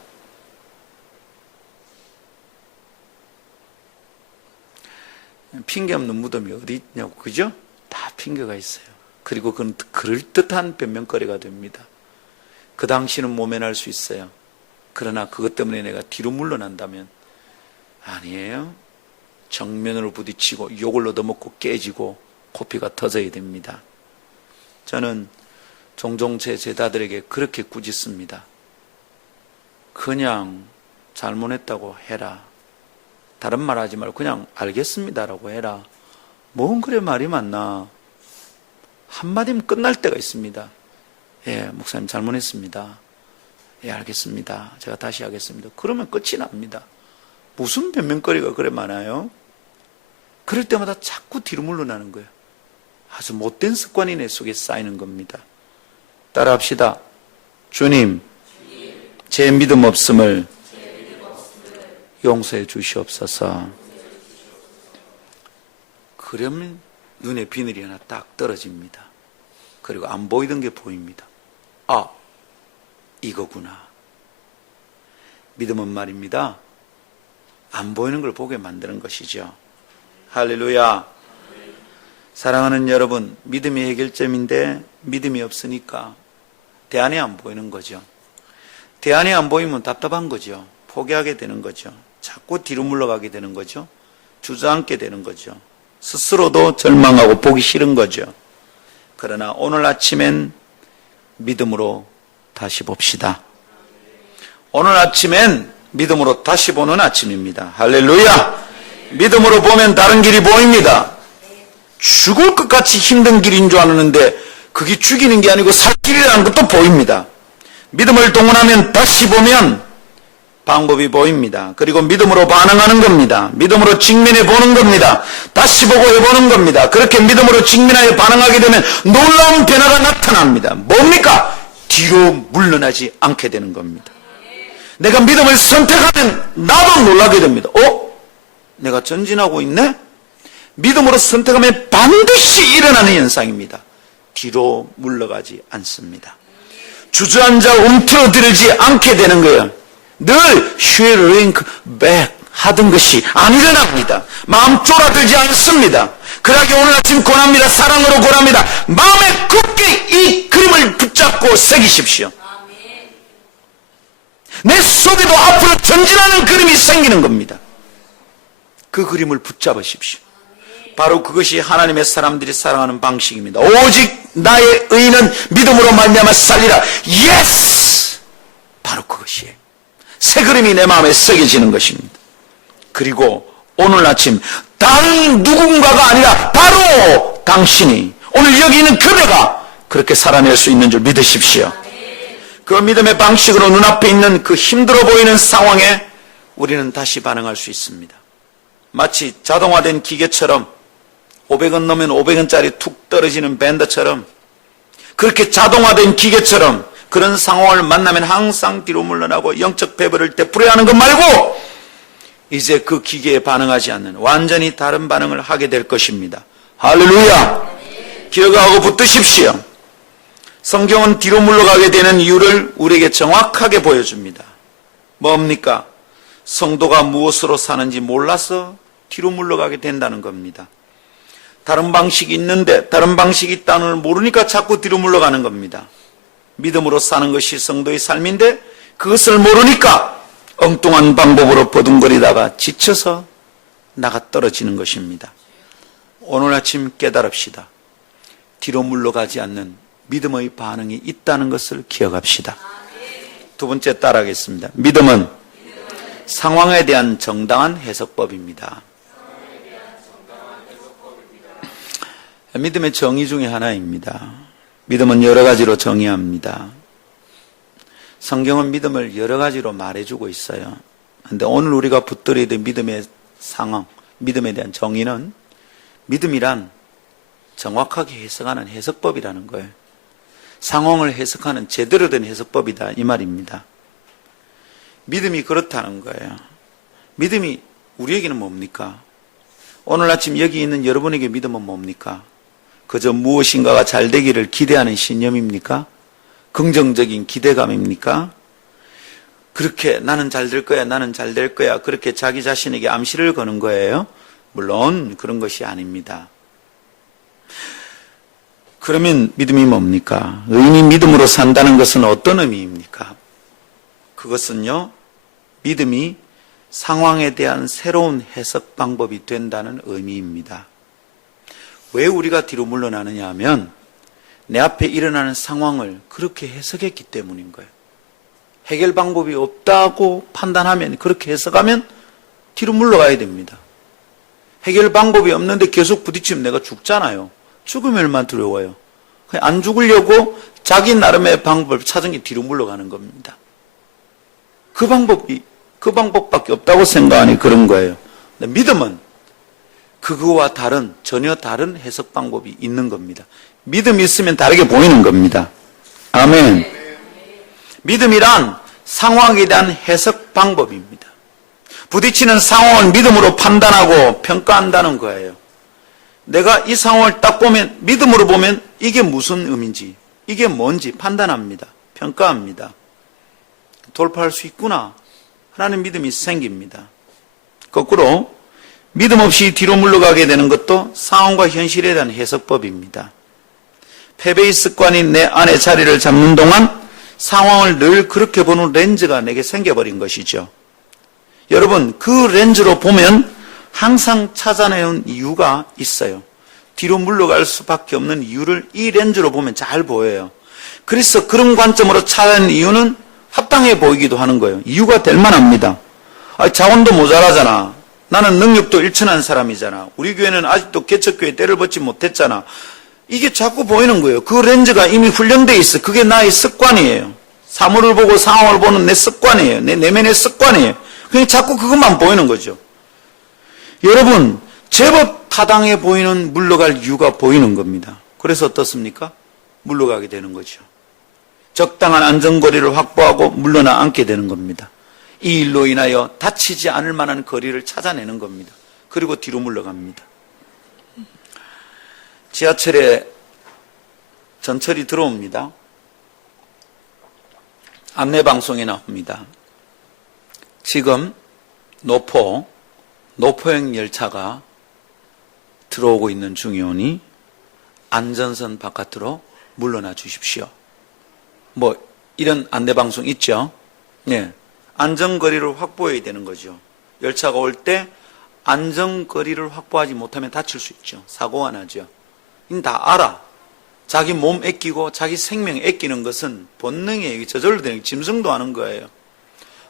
핑계 없는 무덤이 어디 있냐고, 그죠? 다 핑계가 있어요. 그리고 그건 그럴듯한 변명거리가 됩니다. 그 당시는 모면할 수 있어요. 그러나 그것 때문에 내가 뒤로 물러난다면 아니에요. 정면으로 부딪히고 욕을 얻어먹고 깨지고 코피가 터져야 됩니다. 저는 종종 제 제자들에게 그렇게 꾸짖습니다. 그냥 잘못했다고 해라. 다른 말 하지 말고 그냥 알겠습니다라고 해라. 뭔 그래 말이 많나. 한마디면 끝날 때가 있습니다. 예, 목사님 잘못했습니다. 예, 알겠습니다. 제가 다시 하겠습니다. 그러면 끝이 납니다. 무슨 변명거리가 그래 많아요? 그럴 때마다 자꾸 뒤로 물러나는 거예요. 아주 못된 습관이 내 속에 쌓이는 겁니다. 따라합시다. 주님, 제 믿음 없음을 용서해 주시옵소서. 그러면 눈에 비늘이 하나 딱 떨어집니다. 그리고 안 보이던 게 보입니다. 아, 이거구나. 믿음은 말입니다. 안 보이는 걸 보게 만드는 것이죠. 할렐루야. 사랑하는 여러분, 믿음이 해결점인데 믿음이 없으니까 대안이 안 보이는 거죠. 대안이 안 보이면 답답한 거죠. 포기하게 되는 거죠. 자꾸 뒤로 물러가게 되는 거죠. 주저앉게 되는 거죠. 스스로도 절망하고 보기 싫은 거죠. 그러나 오늘 아침엔 믿음으로 다시 봅시다. 오늘 아침엔 믿음으로 다시 보는 아침입니다. 할렐루야! 믿음으로 보면 다른 길이 보입니다. 죽을 것 같이 힘든 길인 줄 알았는데 그게 죽이는 게 아니고 살 길이라는 것도 보입니다. 믿음을 동원하면 다시 보면 방법이 보입니다. 그리고 믿음으로 반응하는 겁니다. 믿음으로 직면해 보는 겁니다. 다시 보고 해보는 겁니다. 그렇게 믿음으로 직면하여 반응하게 되면 놀라운 변화가 나타납니다. 뭡니까? 뒤로 물러나지 않게 되는 겁니다. 내가 믿음을 선택하면 나도 놀라게 됩니다. 내가 전진하고 있네? 믿음으로 선택하면 반드시 일어나는 현상입니다. 뒤로 물러가지 않습니다. 주저앉아 움트러들지 않게 되는 거예요. 늘 shrink back 하던 것이 안 일어납니다. 마음 쫄아들지 않습니다. 그러기 오늘 아침 권합니다. 사랑으로 권합니다. 마음에 굳게 이 그림을 붙잡고 새기십시오. 내 속에도 앞으로 전진하는 그림이 생기는 겁니다. 그 그림을 붙잡으십시오. 바로 그것이 하나님의 사람들이 살아가는 방식입니다. 오직 나의 의는 믿음으로 말미암아 살리라. 예스! 바로 그것이에요. 새 그림이 내 마음에 새겨지는 것입니다. 그리고 오늘 아침 다른 누군가가 아니라 바로 당신이 오늘 여기 있는 그대가 그렇게 살아낼 수 있는 줄 믿으십시오. 그 믿음의 방식으로 눈앞에 있는 그 힘들어 보이는 상황에 우리는 다시 반응할 수 있습니다. 마치 자동화된 기계처럼 500원 넣으면 500원짜리 툭 떨어지는 밴드처럼 그렇게 자동화된 기계처럼 그런 상황을 만나면 항상 뒤로 물러나고 영적 배분을 되풀이하는 하는 것 말고 이제 그 기계에 반응하지 않는 완전히 다른 반응을 하게 될 것입니다. 할렐루야! 기억하고 붙드십시오. 성경은 뒤로 물러가게 되는 이유를 우리에게 정확하게 보여줍니다. 뭡니까? 성도가 무엇으로 사는지 몰라서 뒤로 물러가게 된다는 겁니다. 다른 방식이 있는데 다른 방식이 있다는 걸 모르니까 자꾸 뒤로 물러가는 겁니다. 믿음으로 사는 것이 성도의 삶인데 그것을 모르니까 엉뚱한 방법으로 버둥거리다가 지쳐서 나가 떨어지는 것입니다. 오늘 아침 깨달읍시다. 뒤로 물러가지 않는 믿음의 반응이 있다는 것을 기억합시다. 두 번째 따라하겠습니다. 믿음은 상황에 대한 정당한 해석법입니다. 믿음의 정의 중에 하나입니다. 믿음은 여러 가지로 정의합니다. 성경은 믿음을 여러 가지로 말해주고 있어요. 그런데 오늘 우리가 붙들어야 될 믿음의 상황, 믿음에 대한 정의는 믿음이란 정확하게 해석하는 해석법이라는 거예요. 상황을 해석하는 제대로 된 해석법이다 이 말입니다. 믿음이 그렇다는 거예요. 믿음이 우리에게는 뭡니까? 오늘 아침 여기 있는 여러분에게 믿음은 뭡니까? 그저 무엇인가가 잘 되기를 기대하는 신념입니까? 긍정적인 기대감입니까? 그렇게 나는 잘 될 거야, 나는 잘 될 거야 그렇게 자기 자신에게 암시를 거는 거예요? 물론 그런 것이 아닙니다. 그러면 믿음이 뭡니까? 의인이 믿음으로 산다는 것은 어떤 의미입니까? 그것은요, 믿음이 상황에 대한 새로운 해석 방법이 된다는 의미입니다. 왜 우리가 뒤로 물러나느냐 하면 내 앞에 일어나는 상황을 그렇게 해석했기 때문인 거예요. 해결 방법이 없다고 판단하면, 그렇게 해석하면 뒤로 물러가야 됩니다. 해결 방법이 없는데 계속 부딪히면 내가 죽잖아요. 죽으면 얼마나 두려워요. 안 죽으려고 자기 나름의 방법을 찾은 게 뒤로 물러가는 겁니다. 그 방법밖에 없다고 생각하니 그런 거예요. 근데 믿음은 그거와 전혀 다른 해석 방법이 있는 겁니다. 믿음이 있으면 다르게 보이는 겁니다. 아멘. 믿음이란 상황에 대한 해석 방법입니다. 부딪히는 상황을 믿음으로 판단하고 평가한다는 거예요. 내가 이 상황을 딱 보면, 믿음으로 보면 이게 무슨 의미인지, 이게 뭔지 판단합니다. 평가합니다. 돌파할 수 있구나 하는 믿음이 생깁니다. 거꾸로 믿음 없이 뒤로 물러가게 되는 것도 상황과 현실에 대한 해석법입니다. 패배의 습관이 내 안에 자리를 잡는 동안 상황을 늘 그렇게 보는 렌즈가 내게 생겨버린 것이죠. 여러분, 그 렌즈로 보면 항상 찾아내는 이유가 있어요. 뒤로 물러갈 수밖에 없는 이유를 이 렌즈로 보면 잘 보여요. 그래서 그런 관점으로 찾아내는 이유는 합당해 보이기도 하는 거예요. 이유가 될 만합니다. 자원도 모자라잖아. 나는 능력도 일천한 사람이잖아. 우리 교회는 아직도 개척교회 때를 벗지 못했잖아. 이게 자꾸 보이는 거예요. 그 렌즈가 이미 훈련되어 있어. 그게 나의 습관이에요. 사물을 보고 상황을 보는 내 습관이에요. 내 내면의 습관이에요. 그냥 자꾸 그것만 보이는 거죠. 여러분, 제법 타당해 보이는 물러갈 이유가 보이는 겁니다. 그래서 어떻습니까? 물러가게 되는 거죠. 적당한 안전거리를 확보하고 물러나 앉게 되는 겁니다. 이 일로 인하여 다치지 않을 만한 거리를 찾아내는 겁니다. 그리고 뒤로 물러갑니다. 지하철에 전철이 들어옵니다. 안내방송에 나옵니다. 지금 노포행 열차가 들어오고 있는 중이오니 안전선 바깥으로 물러나 주십시오. 이런 안내방송 있죠? 네. 안전거리를 확보해야 되는 거죠. 열차가 올 때 안전거리를 확보하지 못하면 다칠 수 있죠. 사고가 나죠. 이건 다 알아. 자기 몸 아끼고 자기 생명 아끼는 것은 본능이에요. 저절로 되는 짐승도 하는 거예요.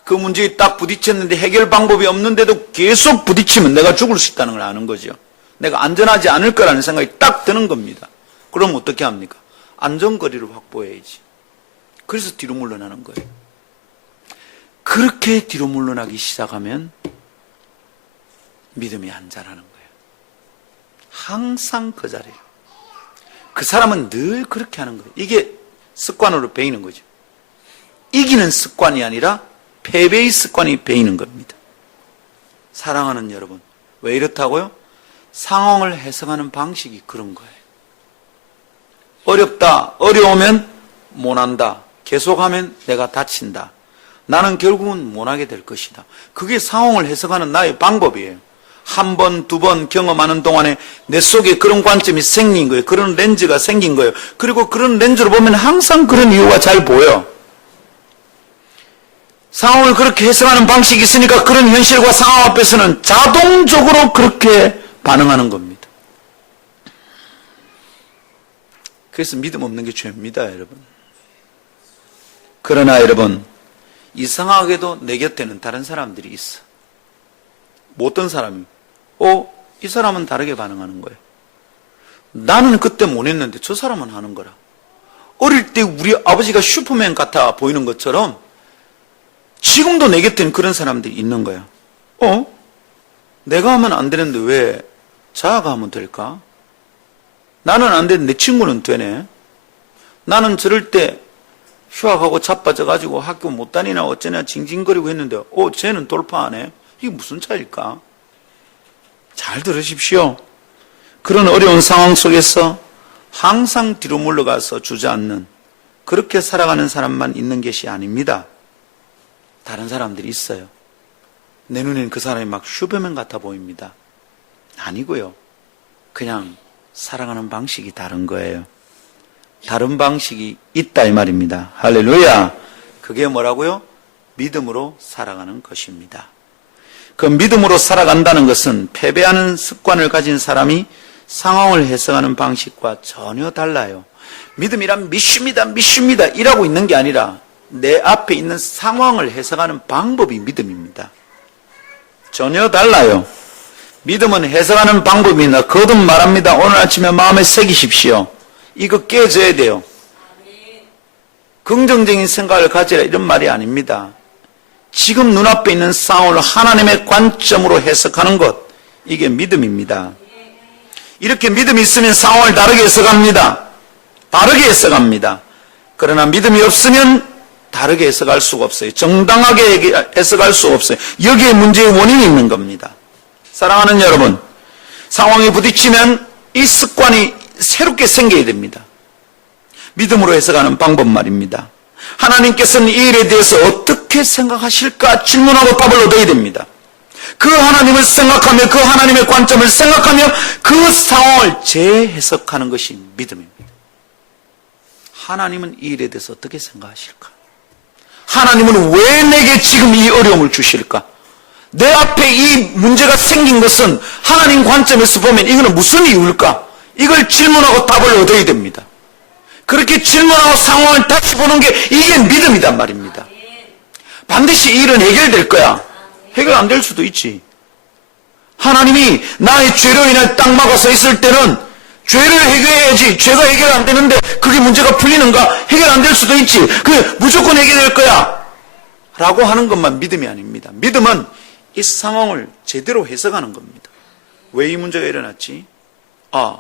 그 문제에 딱 부딪혔는데 해결 방법이 없는데도 계속 부딪히면 내가 죽을 수 있다는 걸 아는 거죠. 내가 안전하지 않을 거라는 생각이 딱 드는 겁니다. 그럼 어떻게 합니까? 안전거리를 확보해야지. 그래서 뒤로 물러나는 거예요. 그렇게 뒤로 물러나기 시작하면 믿음이 안 자라는 거예요. 항상 그 자리에. 그 사람은 늘 그렇게 하는 거예요. 이게 습관으로 배이는 거죠. 이기는 습관이 아니라 패배의 습관이 배이는 겁니다. 사랑하는 여러분, 왜 이렇다고요? 상황을 해석하는 방식이 그런 거예요. 어렵다, 어려우면 못한다, 계속하면 내가 다친다. 나는 결국은 못하게 될 것이다. 그게 상황을 해석하는 나의 방법이에요. 한 번, 두 번 경험하는 동안에 내 속에 그런 관점이 생긴 거예요. 그런 렌즈가 생긴 거예요. 그리고 그런 렌즈로 보면 항상 그런 이유가 잘 보여. 상황을 그렇게 해석하는 방식이 있으니까 그런 현실과 상황 앞에서는 자동적으로 그렇게 반응하는 겁니다. 그래서 믿음 없는 게 죄입니다, 여러분. 그러나 여러분, 이상하게도 내 곁에는 다른 사람들이 있어. 뭐 어떤 사람이? 이 사람은 다르게 반응하는 거예요. 나는 그때 못했는데 저 사람은 하는 거라. 어릴 때 우리 아버지가 슈퍼맨 같아 보이는 것처럼 지금도 내 곁에는 그런 사람들이 있는 거야. 내가 하면 안 되는데 왜 자아가 하면 될까? 나는 안 되는데 내 친구는 되네. 나는 저럴 때 휴학하고 자빠져가지고 학교 못 다니나 어쩌나 징징거리고 했는데 쟤는 돌파하네. 이게 무슨 차이일까? 잘 들으십시오. 그런 어려운 상황 속에서 항상 뒤로 물러가서 주저앉는, 그렇게 살아가는 사람만 있는 것이 아닙니다. 다른 사람들이 있어요. 내 눈에는 그 사람이 막 슈퍼맨 같아 보입니다. 아니고요. 그냥 살아가는 방식이 다른 거예요. 다른 방식이 있다 이 말입니다. 할렐루야. 그게 뭐라고요? 믿음으로 살아가는 것입니다. 그 믿음으로 살아간다는 것은 패배하는 습관을 가진 사람이 상황을 해석하는 방식과 전혀 달라요. 믿음이란 믿습니다 이라고 있는 게 아니라 내 앞에 있는 상황을 해석하는 방법이 믿음입니다. 전혀 달라요. 믿음은 해석하는 방법이나 거듭 말합니다. 오늘 아침에 마음에 새기십시오. 이거 깨져야 돼요. 긍정적인 생각을 가지라 이런 말이 아닙니다. 지금 눈앞에 있는 상황을 하나님의 관점으로 해석하는 것, 이게 믿음입니다. 이렇게 믿음이 있으면 상황을 다르게 해석합니다. 다르게 해석합니다. 그러나 믿음이 없으면 다르게 해석할 수가 없어요. 정당하게 해석할 수가 없어요. 여기에 문제의 원인이 있는 겁니다. 사랑하는 여러분, 상황에 부딪히면 이 습관이 새롭게 생겨야 됩니다. 믿음으로 해석하는 방법 말입니다. 하나님께서는 이 일에 대해서 어떻게 생각하실까 질문하고 답을 얻어야 됩니다. 그 하나님을 생각하며 그 하나님의 관점을 생각하며 그 상황을 재해석하는 것이 믿음입니다. 하나님은 이 일에 대해서 어떻게 생각하실까? 하나님은 왜 내게 지금 이 어려움을 주실까? 내 앞에 이 문제가 생긴 것은 하나님 관점에서 보면 이거는 무슨 이유일까? 이걸 질문하고 답을 얻어야 됩니다. 그렇게 질문하고 상황을 다시 보는 게 이게 믿음이란 말입니다. 반드시 이 일은 해결될 거야. 해결 안 될 수도 있지. 하나님이 나의 죄로 인해 딱 막아서 있을 때는 죄를 해결해야지. 죄가 해결 안 되는데 그게 문제가 풀리는가? 해결 안 될 수도 있지. 그게 무조건 해결될 거야 라고 하는 것만 믿음이 아닙니다. 믿음은 이 상황을 제대로 해석하는 겁니다. 왜 이 문제가 일어났지? 아,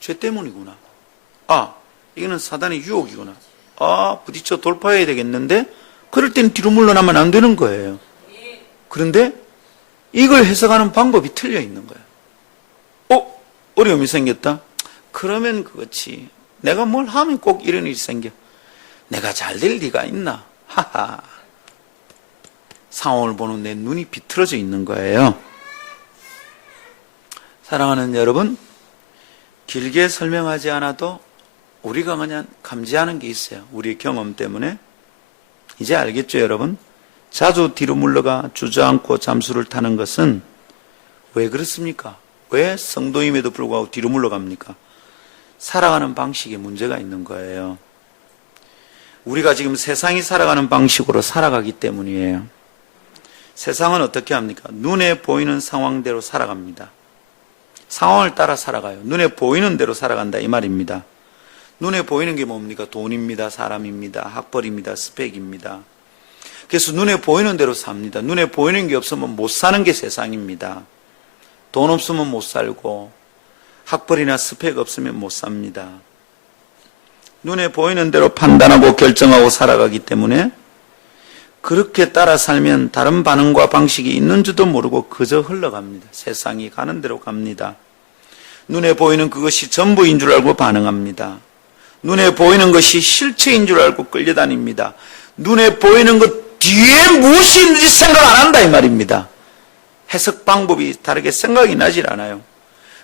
죄 때문이구나. 아, 이거는 사단의 유혹이구나. 아, 부딪혀 돌파해야 되겠는데 그럴 땐 뒤로 물러나면 안 되는 거예요. 그런데 이걸 해석하는 방법이 틀려 있는 거예요. 어려움이 생겼다? 그러면 그렇지. 내가 뭘 하면 꼭 이런 일이 생겨. 내가 잘 될 리가 있나? 하하. 상황을 보는 내 눈이 비틀어져 있는 거예요. 사랑하는 여러분, 길게 설명하지 않아도 우리가 그냥 감지하는 게 있어요. 우리의 경험 때문에. 이제 알겠죠, 여러분? 자주 뒤로 물러가 주저앉고 잠수를 타는 것은 왜 그렇습니까? 왜 성도임에도 불구하고 뒤로 물러갑니까? 살아가는 방식에 문제가 있는 거예요. 우리가 지금 세상이 살아가는 방식으로 살아가기 때문이에요. 세상은 어떻게 합니까? 눈에 보이는 상황대로 살아갑니다. 상황을 따라 살아가요. 눈에 보이는 대로 살아간다 이 말입니다. 눈에 보이는 게 뭡니까? 돈입니다. 사람입니다. 학벌입니다. 스펙입니다. 그래서 눈에 보이는 대로 삽니다. 눈에 보이는 게 없으면 못 사는 게 세상입니다. 돈 없으면 못 살고 학벌이나 스펙 없으면 못 삽니다. 눈에 보이는 대로 판단하고 결정하고 살아가기 때문에 그렇게 따라 살면 다른 반응과 방식이 있는지도 모르고 그저 흘러갑니다. 세상이 가는 대로 갑니다. 눈에 보이는 그것이 전부인 줄 알고 반응합니다. 눈에 보이는 것이 실체인 줄 알고 끌려다닙니다. 눈에 보이는 것 뒤에 무엇이 있는지 생각 안 한다 이 말입니다. 해석 방법이 다르게 생각이 나질 않아요.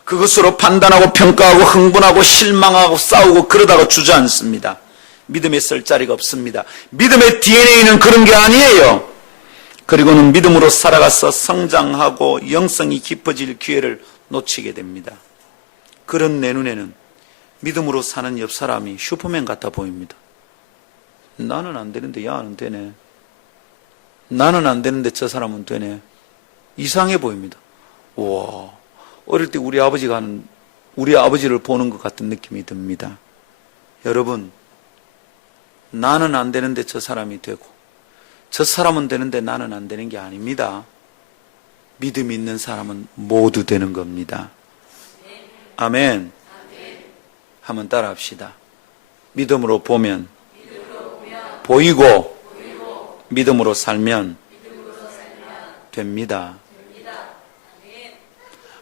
그것으로 판단하고 평가하고 흥분하고 실망하고 싸우고 그러다가 주저앉습니다. 믿음에 쓸 자리가 없습니다. 믿음의 DNA는 그런 게 아니에요. 그리고는 믿음으로 살아가서 성장하고 영성이 깊어질 기회를 놓치게 됩니다. 그런 내 눈에는 믿음으로 사는 옆 사람이 슈퍼맨 같아 보입니다. 나는 안 되는데 야는 되네. 나는 안 되는데 저 사람은 되네. 이상해 보입니다. 와, 어릴 때 우리 아버지를 보는 것 같은 느낌이 듭니다. 여러분, 나는 안 되는데 저 사람이 되고 저 사람은 되는데 나는 안 되는 게 아닙니다. 믿음 있는 사람은 모두 되는 겁니다. 아멘. 한번 따라 합시다. 믿음으로 보면 보이고 믿음으로 살면 됩니다.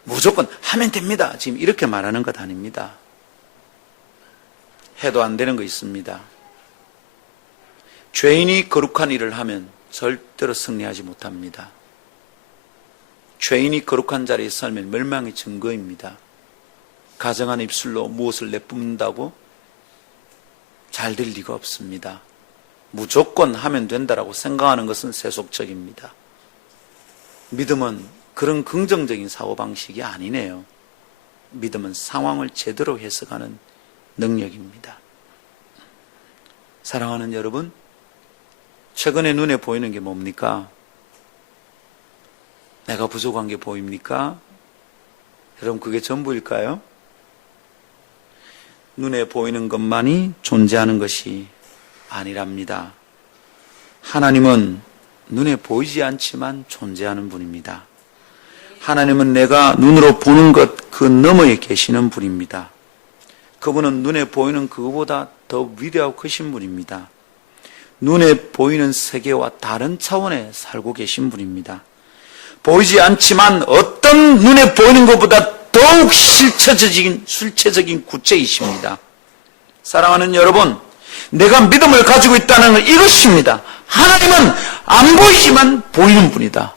무조건 하면 됩니다. 지금 이렇게 말하는 것 아닙니다. 해도 안 되는 거 있습니다. 죄인이 거룩한 일을 하면 절대로 승리하지 못합니다. 죄인이 거룩한 자리에 서면 멸망의 증거입니다. 가정한 입술로 무엇을 내뿜는다고 잘 될 리가 없습니다. 무조건 하면 된다라고 생각하는 것은 세속적입니다. 믿음은 그런 긍정적인 사고방식이 아니네요. 믿음은 상황을 제대로 해석하는 능력입니다. 사랑하는 여러분, 최근에 눈에 보이는 게 뭡니까? 내가 부족한 게 보입니까? 여러분, 그게 전부일까요? 눈에 보이는 것만이 존재하는 것이 아니랍니다. 하나님은 눈에 보이지 않지만 존재하는 분입니다. 하나님은 내가 눈으로 보는 것 그 너머에 계시는 분입니다. 그분은 눈에 보이는 그거보다 더 위대하고 크신 분입니다. 눈에 보이는 세계와 다른 차원에 살고 계신 분입니다. 보이지 않지만 어떤 눈에 보이는 것보다 더욱 실체적인 구체이십니다. 사랑하는 여러분, 내가 믿음을 가지고 있다는 건 이것입니다. 하나님은 안 보이지만 보이는 분이다.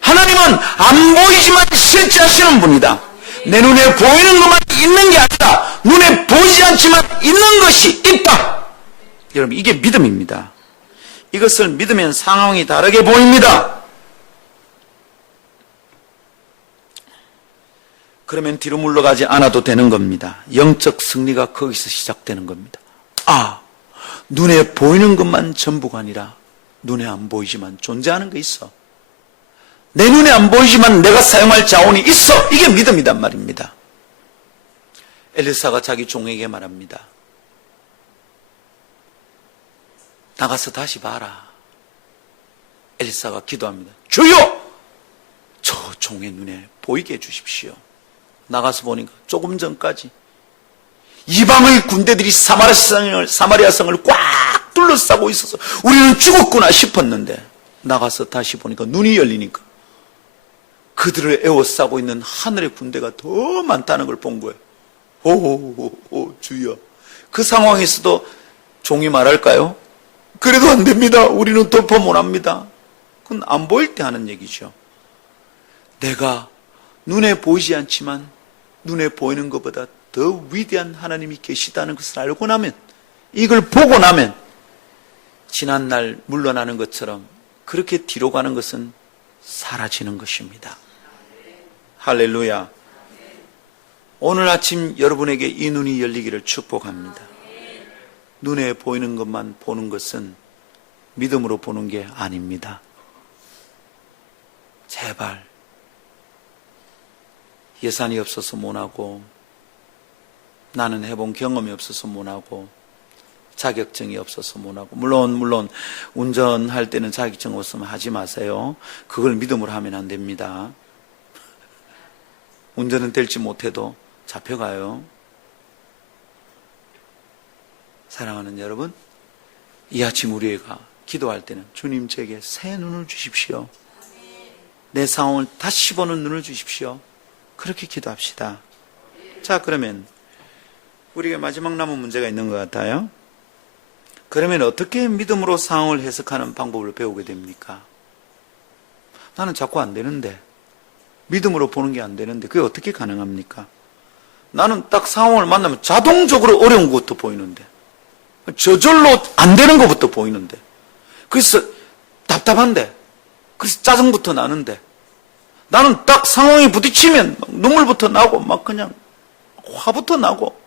하나님은 안 보이지만 실제하시는 분이다. 내 눈에 보이는 것만 있는 게 아니라 눈에 보이지 않지만 있는 것이 있다. 여러분, 이게 믿음입니다. 이것을 믿으면 상황이 다르게 보입니다. 그러면 뒤로 물러가지 않아도 되는 겁니다. 영적 승리가 거기서 시작되는 겁니다. 눈에 보이는 것만 전부가 아니라 눈에 안 보이지만 존재하는 게 있어. 내 눈에 안 보이지만 내가 사용할 자원이 있어. 이게 믿음이란 말입니다. 엘리사가 자기 종에게 말합니다. 나가서 다시 봐라. 엘리사가 기도합니다. 주여! 저 종의 눈에 보이게 해주십시오. 나가서 보니까 조금 전까지 이방의 군대들이 사마리아 성을 꽉 둘러싸고 있어서 우리는 죽었구나 싶었는데 나가서 다시 보니까 눈이 열리니까 그들을 에워싸고 있는 하늘의 군대가 더 많다는 걸 본 거예요. 오, 주여. 그 상황에서도 종이 말할까요? 그래도 안 됩니다. 우리는 돌파 못합니다. 그건 안 보일 때 하는 얘기죠. 내가 눈에 보이지 않지만 눈에 보이는 것보다 더 위대한 하나님이 계시다는 것을 알고 나면, 이걸 보고 나면 지난날 물러나는 것처럼 그렇게 뒤로 가는 것은 사라지는 것입니다. 할렐루야. 오늘 아침 여러분에게 이 눈이 열리기를 축복합니다. 눈에 보이는 것만 보는 것은 믿음으로 보는 게 아닙니다. 제발 예산이 없어서 못하고 나는 해본 경험이 없어서 못하고 자격증이 없어서 못하고 물론 운전할 때는 자격증 없으면 하지 마세요. 그걸 믿음으로 하면 안 됩니다. 운전은 될지 못해도 잡혀가요. 사랑하는 여러분, 이 아침 우리가 기도할 때는 주님 제게 새 눈을 주십시오. 내 상황을 다시 보는 눈을 주십시오. 그렇게 기도합시다. 자, 그러면 우리가 마지막 남은 문제가 있는 것 같아요. 그러면 어떻게 믿음으로 상황을 해석하는 방법을 배우게 됩니까? 나는 자꾸 안 되는데, 믿음으로 보는 게 안 되는데 그게 어떻게 가능합니까? 나는 딱 상황을 만나면 자동적으로 어려운 것부터 보이는데, 저절로 안 되는 것부터 보이는데, 그래서 답답한데, 그래서 짜증부터 나는데, 나는 딱 상황에 부딪히면 막 눈물부터 나고 막 그냥 화부터 나고,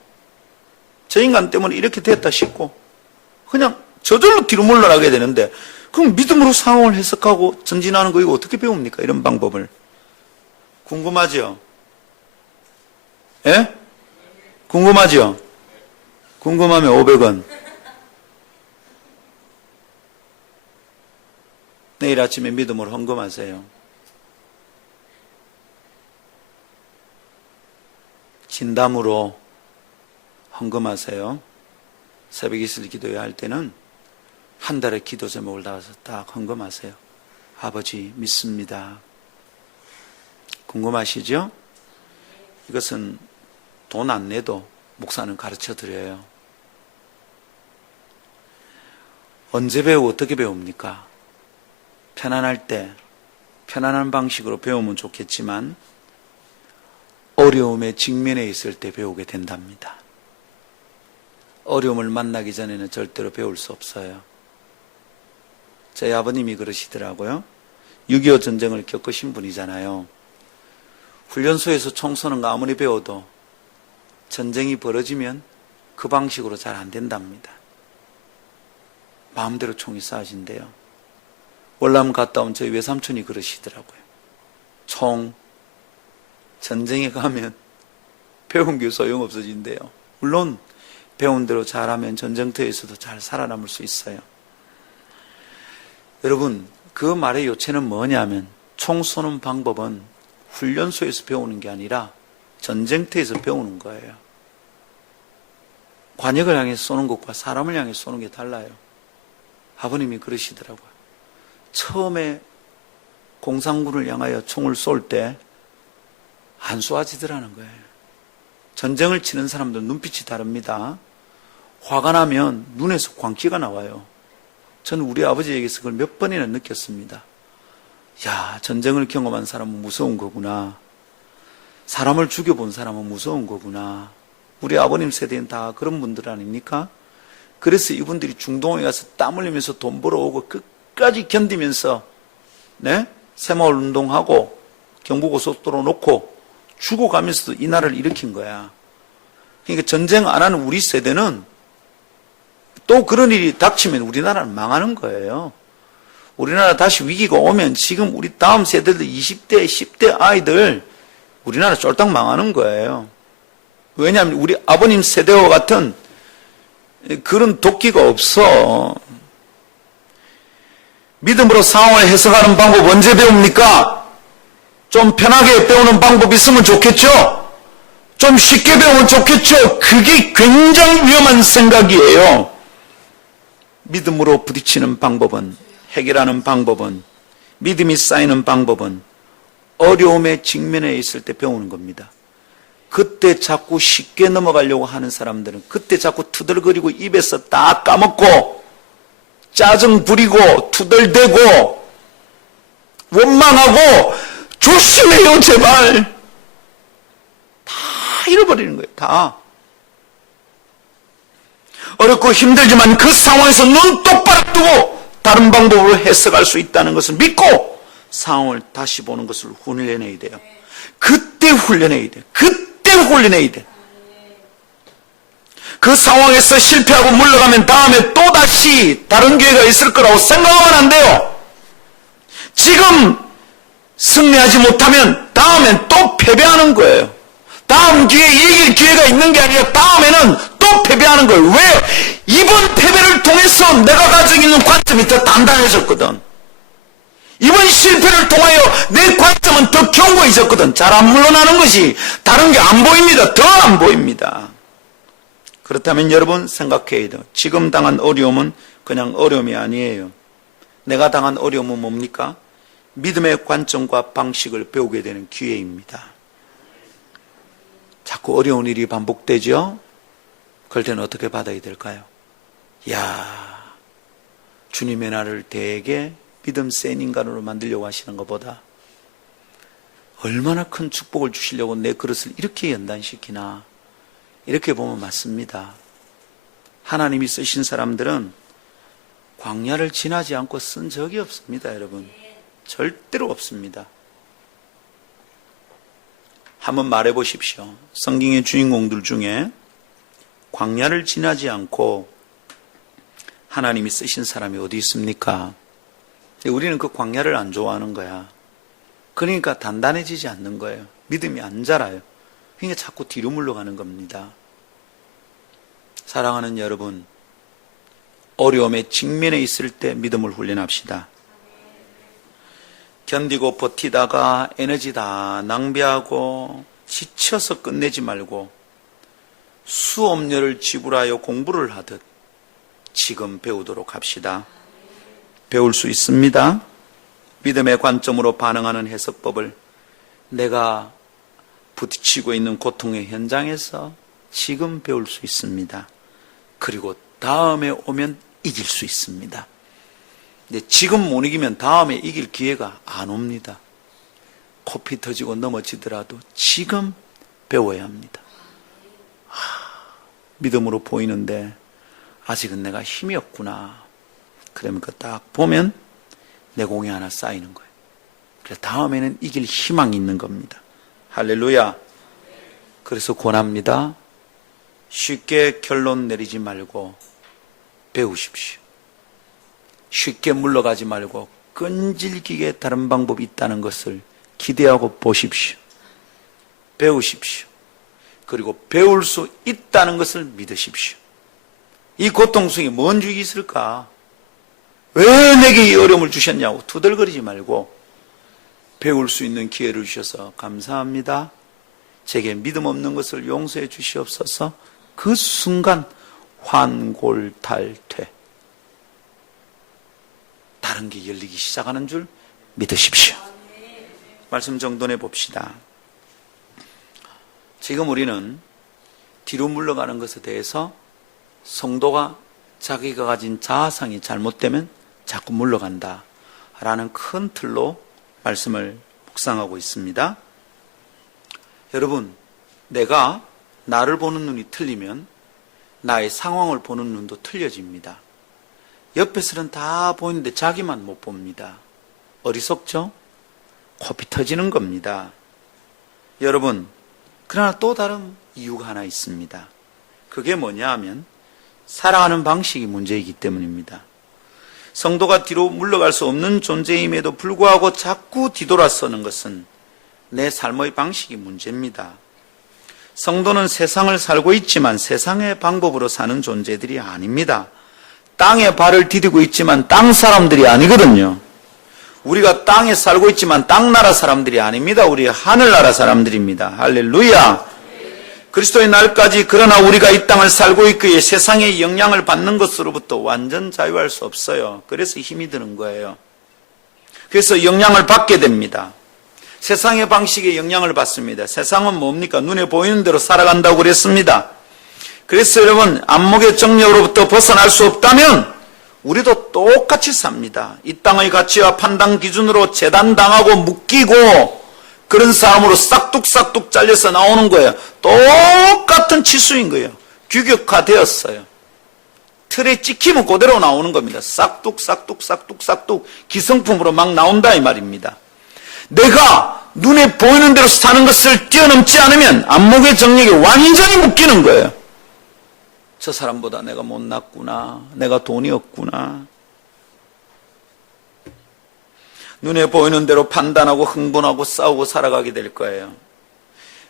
저 인간 때문에 이렇게 됐다 싶고 그냥 저절로 뒤로 물러나게 되는데, 그럼 믿음으로 상황을 해석하고 전진하는 거 이거 어떻게 배웁니까? 이런 방법을. 궁금하죠? 예? 궁금하죠? 궁금하면 500원. 내일 아침에 믿음으로 헌금하세요. 진담으로 헌금하세요. 새벽 이슬 기도회 할 때는 한 달에 기도 제목을 나와서 딱 헌금하세요. 아버지 믿습니다. 궁금하시죠? 이것은 돈 안 내도 목사는 가르쳐 드려요. 언제 배우고 어떻게 배웁니까? 편안할 때 편안한 방식으로 배우면 좋겠지만 어려움에 직면해 있을 때 배우게 된답니다. 어려움을 만나기 전에는 절대로 배울 수 없어요. 저희 아버님이 그러시더라고요. 6.25 전쟁을 겪으신 분이잖아요. 훈련소에서 총 쏘는 거 아무리 배워도 전쟁이 벌어지면 그 방식으로 잘 안 된답니다. 마음대로 총이 쏴진대요. 월남 갔다 온 저희 외삼촌이 그러시더라고요. 전쟁에 가면 배운 게 소용없어진대요. 물론 배운 대로 잘하면 전쟁터에서도 잘 살아남을 수 있어요. 여러분, 그 말의 요체는 뭐냐면 총 쏘는 방법은 훈련소에서 배우는 게 아니라 전쟁터에서 배우는 거예요. 관역을 향해 쏘는 것과 사람을 향해 쏘는 게 달라요. 아버님이 그러시더라고요. 처음에 공산군을 향하여 총을 쏠 때 안 쏘아지더라는 거예요. 전쟁을 치는 사람들은 눈빛이 다릅니다. 화가 나면 눈에서 광기가 나와요. 저는 우리 아버지에게서 그걸 몇 번이나 느꼈습니다. 야, 전쟁을 경험한 사람은 무서운 거구나. 사람을 죽여본 사람은 무서운 거구나. 우리 아버님 세대는 다 그런 분들 아닙니까? 그래서 이분들이 중동에 가서 땀 흘리면서 돈 벌어오고 끝까지 견디면서 새마을 운동하고 경부고속도로 놓고 죽어가면서도 이 나라를 일으킨 거야. 그러니까 전쟁 안 하는 우리 세대는 또 그런 일이 닥치면 우리나라는 망하는 거예요. 우리나라 다시 위기가 오면 지금 우리 다음 세대들 20대, 10대 아이들 우리나라 쫄딱 망하는 거예요. 왜냐하면 우리 아버님 세대와 같은 그런 도끼가 없어. 믿음으로 상황을 해석하는 방법 언제 배웁니까? 좀 편하게 배우는 방법이 있으면 좋겠죠? 좀 쉽게 배우면 좋겠죠? 그게 굉장히 위험한 생각이에요. 믿음으로 부딪히는 방법은, 해결하는 방법은, 믿음이 쌓이는 방법은 어려움에 직면해 있을 때 배우는 겁니다. 그때 자꾸 쉽게 넘어가려고 하는 사람들은 그때 자꾸 투덜거리고 입에서 다 까먹고 짜증 부리고 투덜대고 원망하고 조심해요 제발 다 잃어버리는 거예요. 다 어렵고 힘들지만 그 상황에서 눈 똑바로 뜨고 다른 방법으로 해석할 수 있다는 것을 믿고 상황을 다시 보는 것을 훈련해야 돼요. 그때 훈련해야 돼요. 그때 훈련해야 돼. 그 상황에서 실패하고 물러가면 다음에 또다시 다른 기회가 있을 거라고 생각하면 안 돼요. 지금 승리하지 못하면 다음엔 또 패배하는 거예요. 다음 기회에 이길 기회가 있는 게 아니라 다음에는 또 패배하는 거예요. 왜? 이번 패배를 통해서 내가 가지고 있는 관점이 더 단단해졌거든. 이번 실패를 통하여 내 관점은 더 견고해졌거든. 잘 안 물러나는 것이 다른 게 안 보입니다. 더 안 보입니다. 그렇다면 여러분 생각해야 돼요. 지금 당한 어려움은 그냥 어려움이 아니에요. 내가 당한 어려움은 뭡니까? 믿음의 관점과 방식을 배우게 되는 기회입니다. 자꾸 어려운 일이 반복되죠? 그럴 때는 어떻게 받아야 될까요? 주님의 나를 되게 믿음 센 인간으로 만들려고 하시는 것보다 얼마나 큰 축복을 주시려고 내 그릇을 이렇게 연단시키나 이렇게 보면 맞습니다. 하나님이 쓰신 사람들은 광야를 지나지 않고 쓴 적이 없습니다. 여러분 절대로 없습니다. 한번 말해 보십시오. 성경의 주인공들 중에 광야를 지나지 않고 하나님이 쓰신 사람이 어디 있습니까? 우리는 그 광야를 안 좋아하는 거야. 그러니까 단단해지지 않는 거예요. 믿음이 안 자라요. 그러니까 자꾸 뒤로 물러가는 겁니다. 사랑하는 여러분, 어려움에 직면해 있을 때 믿음을 훈련합시다. 견디고 버티다가 에너지 다 낭비하고 지쳐서 끝내지 말고 수업료를 지불하여 공부를 하듯 지금 배우도록 합시다. 배울 수 있습니다. 믿음의 관점으로 반응하는 해석법을 내가 부딪히고 있는 고통의 현장에서 지금 배울 수 있습니다. 그리고 다음에 오면 이길 수 있습니다. 근데 지금 못 이기면 다음에 이길 기회가 안 옵니다. 코피 터지고 넘어지더라도 지금 배워야 합니다. 믿음으로 보이는데 아직은 내가 힘이 없구나. 그러면 그 딱 보면 내공이 하나 쌓이는 거예요. 그래서 다음에는 이길 희망이 있는 겁니다. 할렐루야. 그래서 권합니다. 쉽게 결론 내리지 말고 배우십시오. 쉽게 물러가지 말고 끈질기게 다른 방법이 있다는 것을 기대하고 보십시오. 배우십시오. 그리고 배울 수 있다는 것을 믿으십시오. 이 고통 속에 뭔 주익이 있을까? 왜 내게 이 어려움을 주셨냐고 투덜거리지 말고 배울 수 있는 기회를 주셔서 감사합니다. 제게 믿음 없는 것을 용서해 주시옵소서. 그 순간 환골탈퇴. 다른 게 열리기 시작하는 줄 믿으십시오. 말씀 정돈해 봅시다. 지금 우리는 뒤로 물러가는 것에 대해서 성도가 자기가 가진 자아상이 잘못되면 자꾸 물러간다 라는 큰 틀로 말씀을 묵상하고 있습니다. 여러분, 내가 나를 보는 눈이 틀리면 나의 상황을 보는 눈도 틀려집니다. 옆에서는 다 보이는데 자기만 못 봅니다. 어리석죠? 코피 터지는 겁니다. 여러분, 그러나 또 다른 이유가 하나 있습니다. 그게 뭐냐 하면 살아가는 방식이 문제이기 때문입니다. 성도가 뒤로 물러갈 수 없는 존재임에도 불구하고 자꾸 뒤돌아서는 것은 내 삶의 방식이 문제입니다. 성도는 세상을 살고 있지만 세상의 방법으로 사는 존재들이 아닙니다. 땅에 발을 디디고 있지만 땅 사람들이 아니거든요. 우리가 땅에 살고 있지만 땅나라 사람들이 아닙니다. 우리 하늘나라 사람들입니다. 할렐루야. 그리스도의 날까지 그러나 우리가 이 땅을 살고 있기에 세상의 영향을 받는 것으로부터 완전 자유할 수 없어요. 그래서 힘이 드는 거예요. 그래서 영향을 받게 됩니다. 세상의 방식에 영향을 받습니다. 세상은 뭡니까? 눈에 보이는 대로 살아간다고 그랬습니다. 그래서 여러분, 안목의 정력으로부터 벗어날 수 없다면 우리도 똑같이 삽니다. 이 땅의 가치와 판단 기준으로 재단당하고 묶이고 그런 사람으로 싹둑싹둑 잘려서 나오는 거예요. 똑같은 치수인 거예요. 규격화되었어요. 틀에 찍히면 그대로 나오는 겁니다. 싹둑싹둑 기성품으로 막 나온다 이 말입니다. 내가 눈에 보이는 대로 사는 것을 뛰어넘지 않으면 안목의 정력이 완전히 묶이는 거예요. 저 사람보다 내가 못났구나. 내가 돈이 없구나. 눈에 보이는 대로 판단하고 흥분하고 싸우고 살아가게 될 거예요.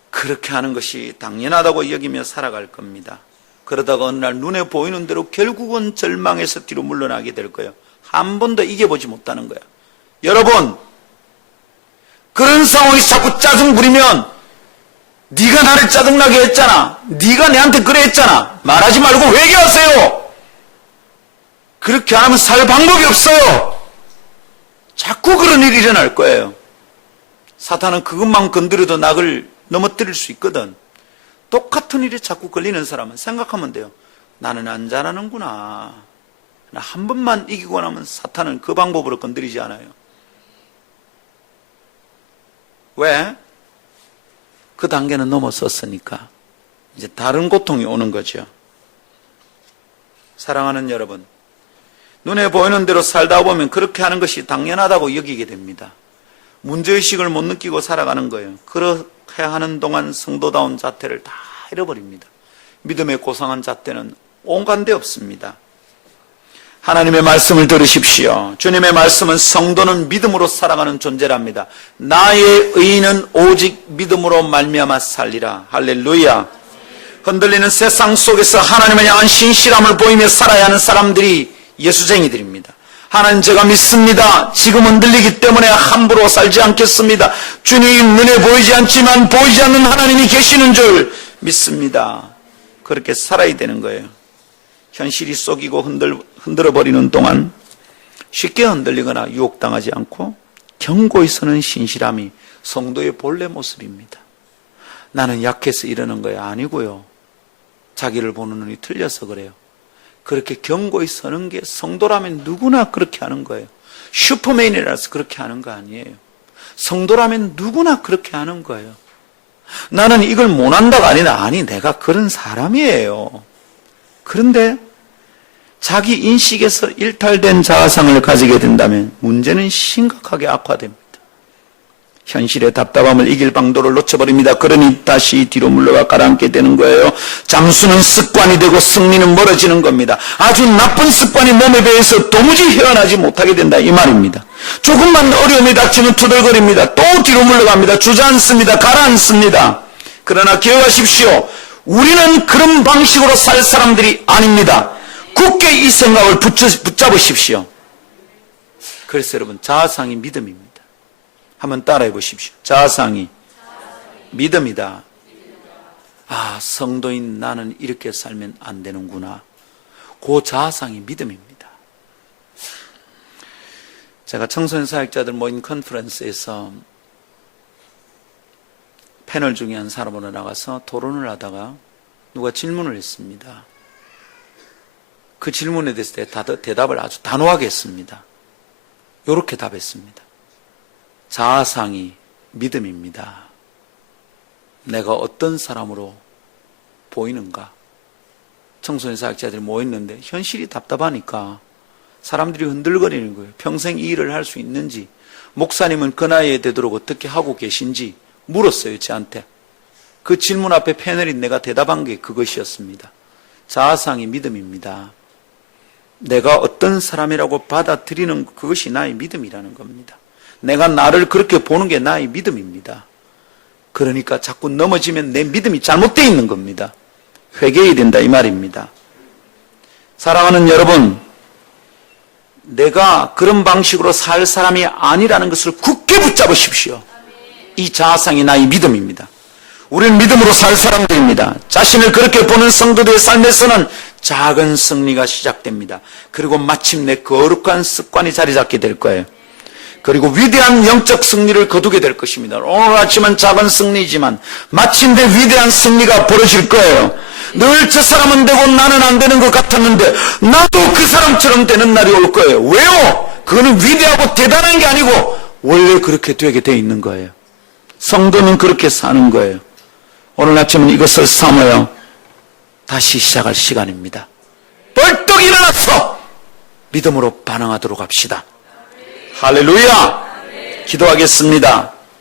그렇게 하는 것이 당연하다고 여기며 살아갈 겁니다. 그러다가 어느 날 눈에 보이는 대로 결국은 절망해서 뒤로 물러나게 될 거예요. 한 번도 이겨보지 못하는 거예요. 여러분, 그런 상황에서 자꾸 짜증 부리면 네가 나를 짜증나게 했잖아. 네가 내한테 그래 했잖아. 말하지 말고 회개하세요. 그렇게 안 하면 살 방법이 없어요. 자꾸 그런 일이 일어날 거예요. 사탄은 그것만 건드려도 낙을 넘어뜨릴 수 있거든. 똑같은 일에 자꾸 걸리는 사람은 생각하면 돼요. 나는 안 잘하는구나. 한 번만 이기고 나면 사탄은 그 방법으로 건드리지 않아요. 왜? 그 단계는 넘어섰으니까 이제 다른 고통이 오는 거죠. 사랑하는 여러분, 눈에 보이는 대로 살다 보면 그렇게 하는 것이 당연하다고 여기게 됩니다. 문제의식을 못 느끼고 살아가는 거예요. 그렇게 하는 동안 성도다운 자태를 다 잃어버립니다. 믿음의 고상한 자태는 온갖 데 없습니다. 하나님의 말씀을 들으십시오. 주님의 말씀은 성도는 믿음으로 살아가는 존재랍니다. 나의 의인은 오직 믿음으로 말미암아 살리라. 할렐루야. 흔들리는 세상 속에서 하나님을 향한 신실함을 보이며 살아야 하는 사람들이 예수쟁이들입니다. 하나님, 제가 믿습니다. 지금 흔들리기 때문에 함부로 살지 않겠습니다. 주님, 눈에 보이지 않지만 보이지 않는 하나님이 계시는 줄 믿습니다. 그렇게 살아야 되는 거예요. 현실이 속이고 흔들어버리는 동안 쉽게 흔들리거나 유혹당하지 않고 견고히 서는 신실함이 성도의 본래 모습입니다. 나는 약해서 이러는 거야. 아니고요. 자기를 보는 눈이 틀려서 그래요. 그렇게 견고히 서는 게 성도라면 누구나 그렇게 하는 거예요. 슈퍼맨이라서 그렇게 하는 거 아니에요. 성도라면 누구나 그렇게 하는 거예요. 나는 이걸 못한다가 아니라, 아니, 내가 그런 사람이에요. 그런데 자기 인식에서 일탈된 자아상을 가지게 된다면 문제는 심각하게 악화됩니다. 현실의 답답함을 이길 방도를 놓쳐버립니다. 그러니 다시 뒤로 물러가 가라앉게 되는 거예요. 잠수는 습관이 되고 승리는 멀어지는 겁니다. 아주 나쁜 습관이 몸에 배어서 도무지 헤어나지 못하게 된다 이 말입니다. 조금만 어려움이 닥치면 투덜거립니다. 또 뒤로 물러갑니다. 주저앉습니다. 가라앉습니다. 그러나 기억하십시오. 우리는 그런 방식으로 살 사람들이 아닙니다. 굳게 이 생각을 붙잡으십시오. 그래서 여러분, 자아상이 믿음입니다. 한번 따라해 보십시오. 자아상이 믿음이다. 아, 성도인 나는 이렇게 살면 안 되는구나. 그 자아상이 믿음입니다. 제가 청소년 사역자들 모인 컨퍼런스에서 패널 중에 한 사람으로 나가서 토론을 하다가 누가 질문을 했습니다. 그 질문에 대해서 대답을 아주 단호하게 했습니다. 이렇게 답했습니다. 자아상이 믿음입니다. 내가 어떤 사람으로 보이는가? 청소년 사역자들이 모였는데 현실이 답답하니까 사람들이 흔들거리는 거예요. 평생 이 일을 할 수 있는지, 목사님은 그 나이에 되도록 어떻게 하고 계신지 물었어요, 저한테. 그 질문 앞에 패널인 내가 대답한 게 그것이었습니다. 자아상이 믿음입니다. 내가 어떤 사람이라고 받아들이는 그것이 나의 믿음이라는 겁니다. 내가 나를 그렇게 보는 게 나의 믿음입니다. 그러니까 자꾸 넘어지면 내 믿음이 잘못되어 있는 겁니다. 회개해야 된다 이 말입니다. 사랑하는 여러분, 내가 그런 방식으로 살 사람이 아니라는 것을 굳게 붙잡으십시오. 이 자아상이 나의 믿음입니다. 우리는 믿음으로 살 사람들입니다. 자신을 그렇게 보는 성도들의 삶에서는 작은 승리가 시작됩니다. 그리고 마침내 거룩한 습관이 자리 잡게 될 거예요. 그리고 위대한 영적 승리를 거두게 될 것입니다. 오늘 아침은 작은 승리지만 마침내 위대한 승리가 벌어질 거예요. 늘 저 사람은 되고 나는 안 되는 것 같았는데 나도 그 사람처럼 되는 날이 올 거예요. 왜요? 그거는 위대하고 대단한 게 아니고 원래 그렇게 되게 돼 있는 거예요. 성도는 그렇게 사는 거예요. 오늘 아침은 이것을 삼아요. 다시 시작할 시간입니다. 벌떡 일어나서 믿음으로 반응하도록 합시다. 할렐루야! 기도하겠습니다.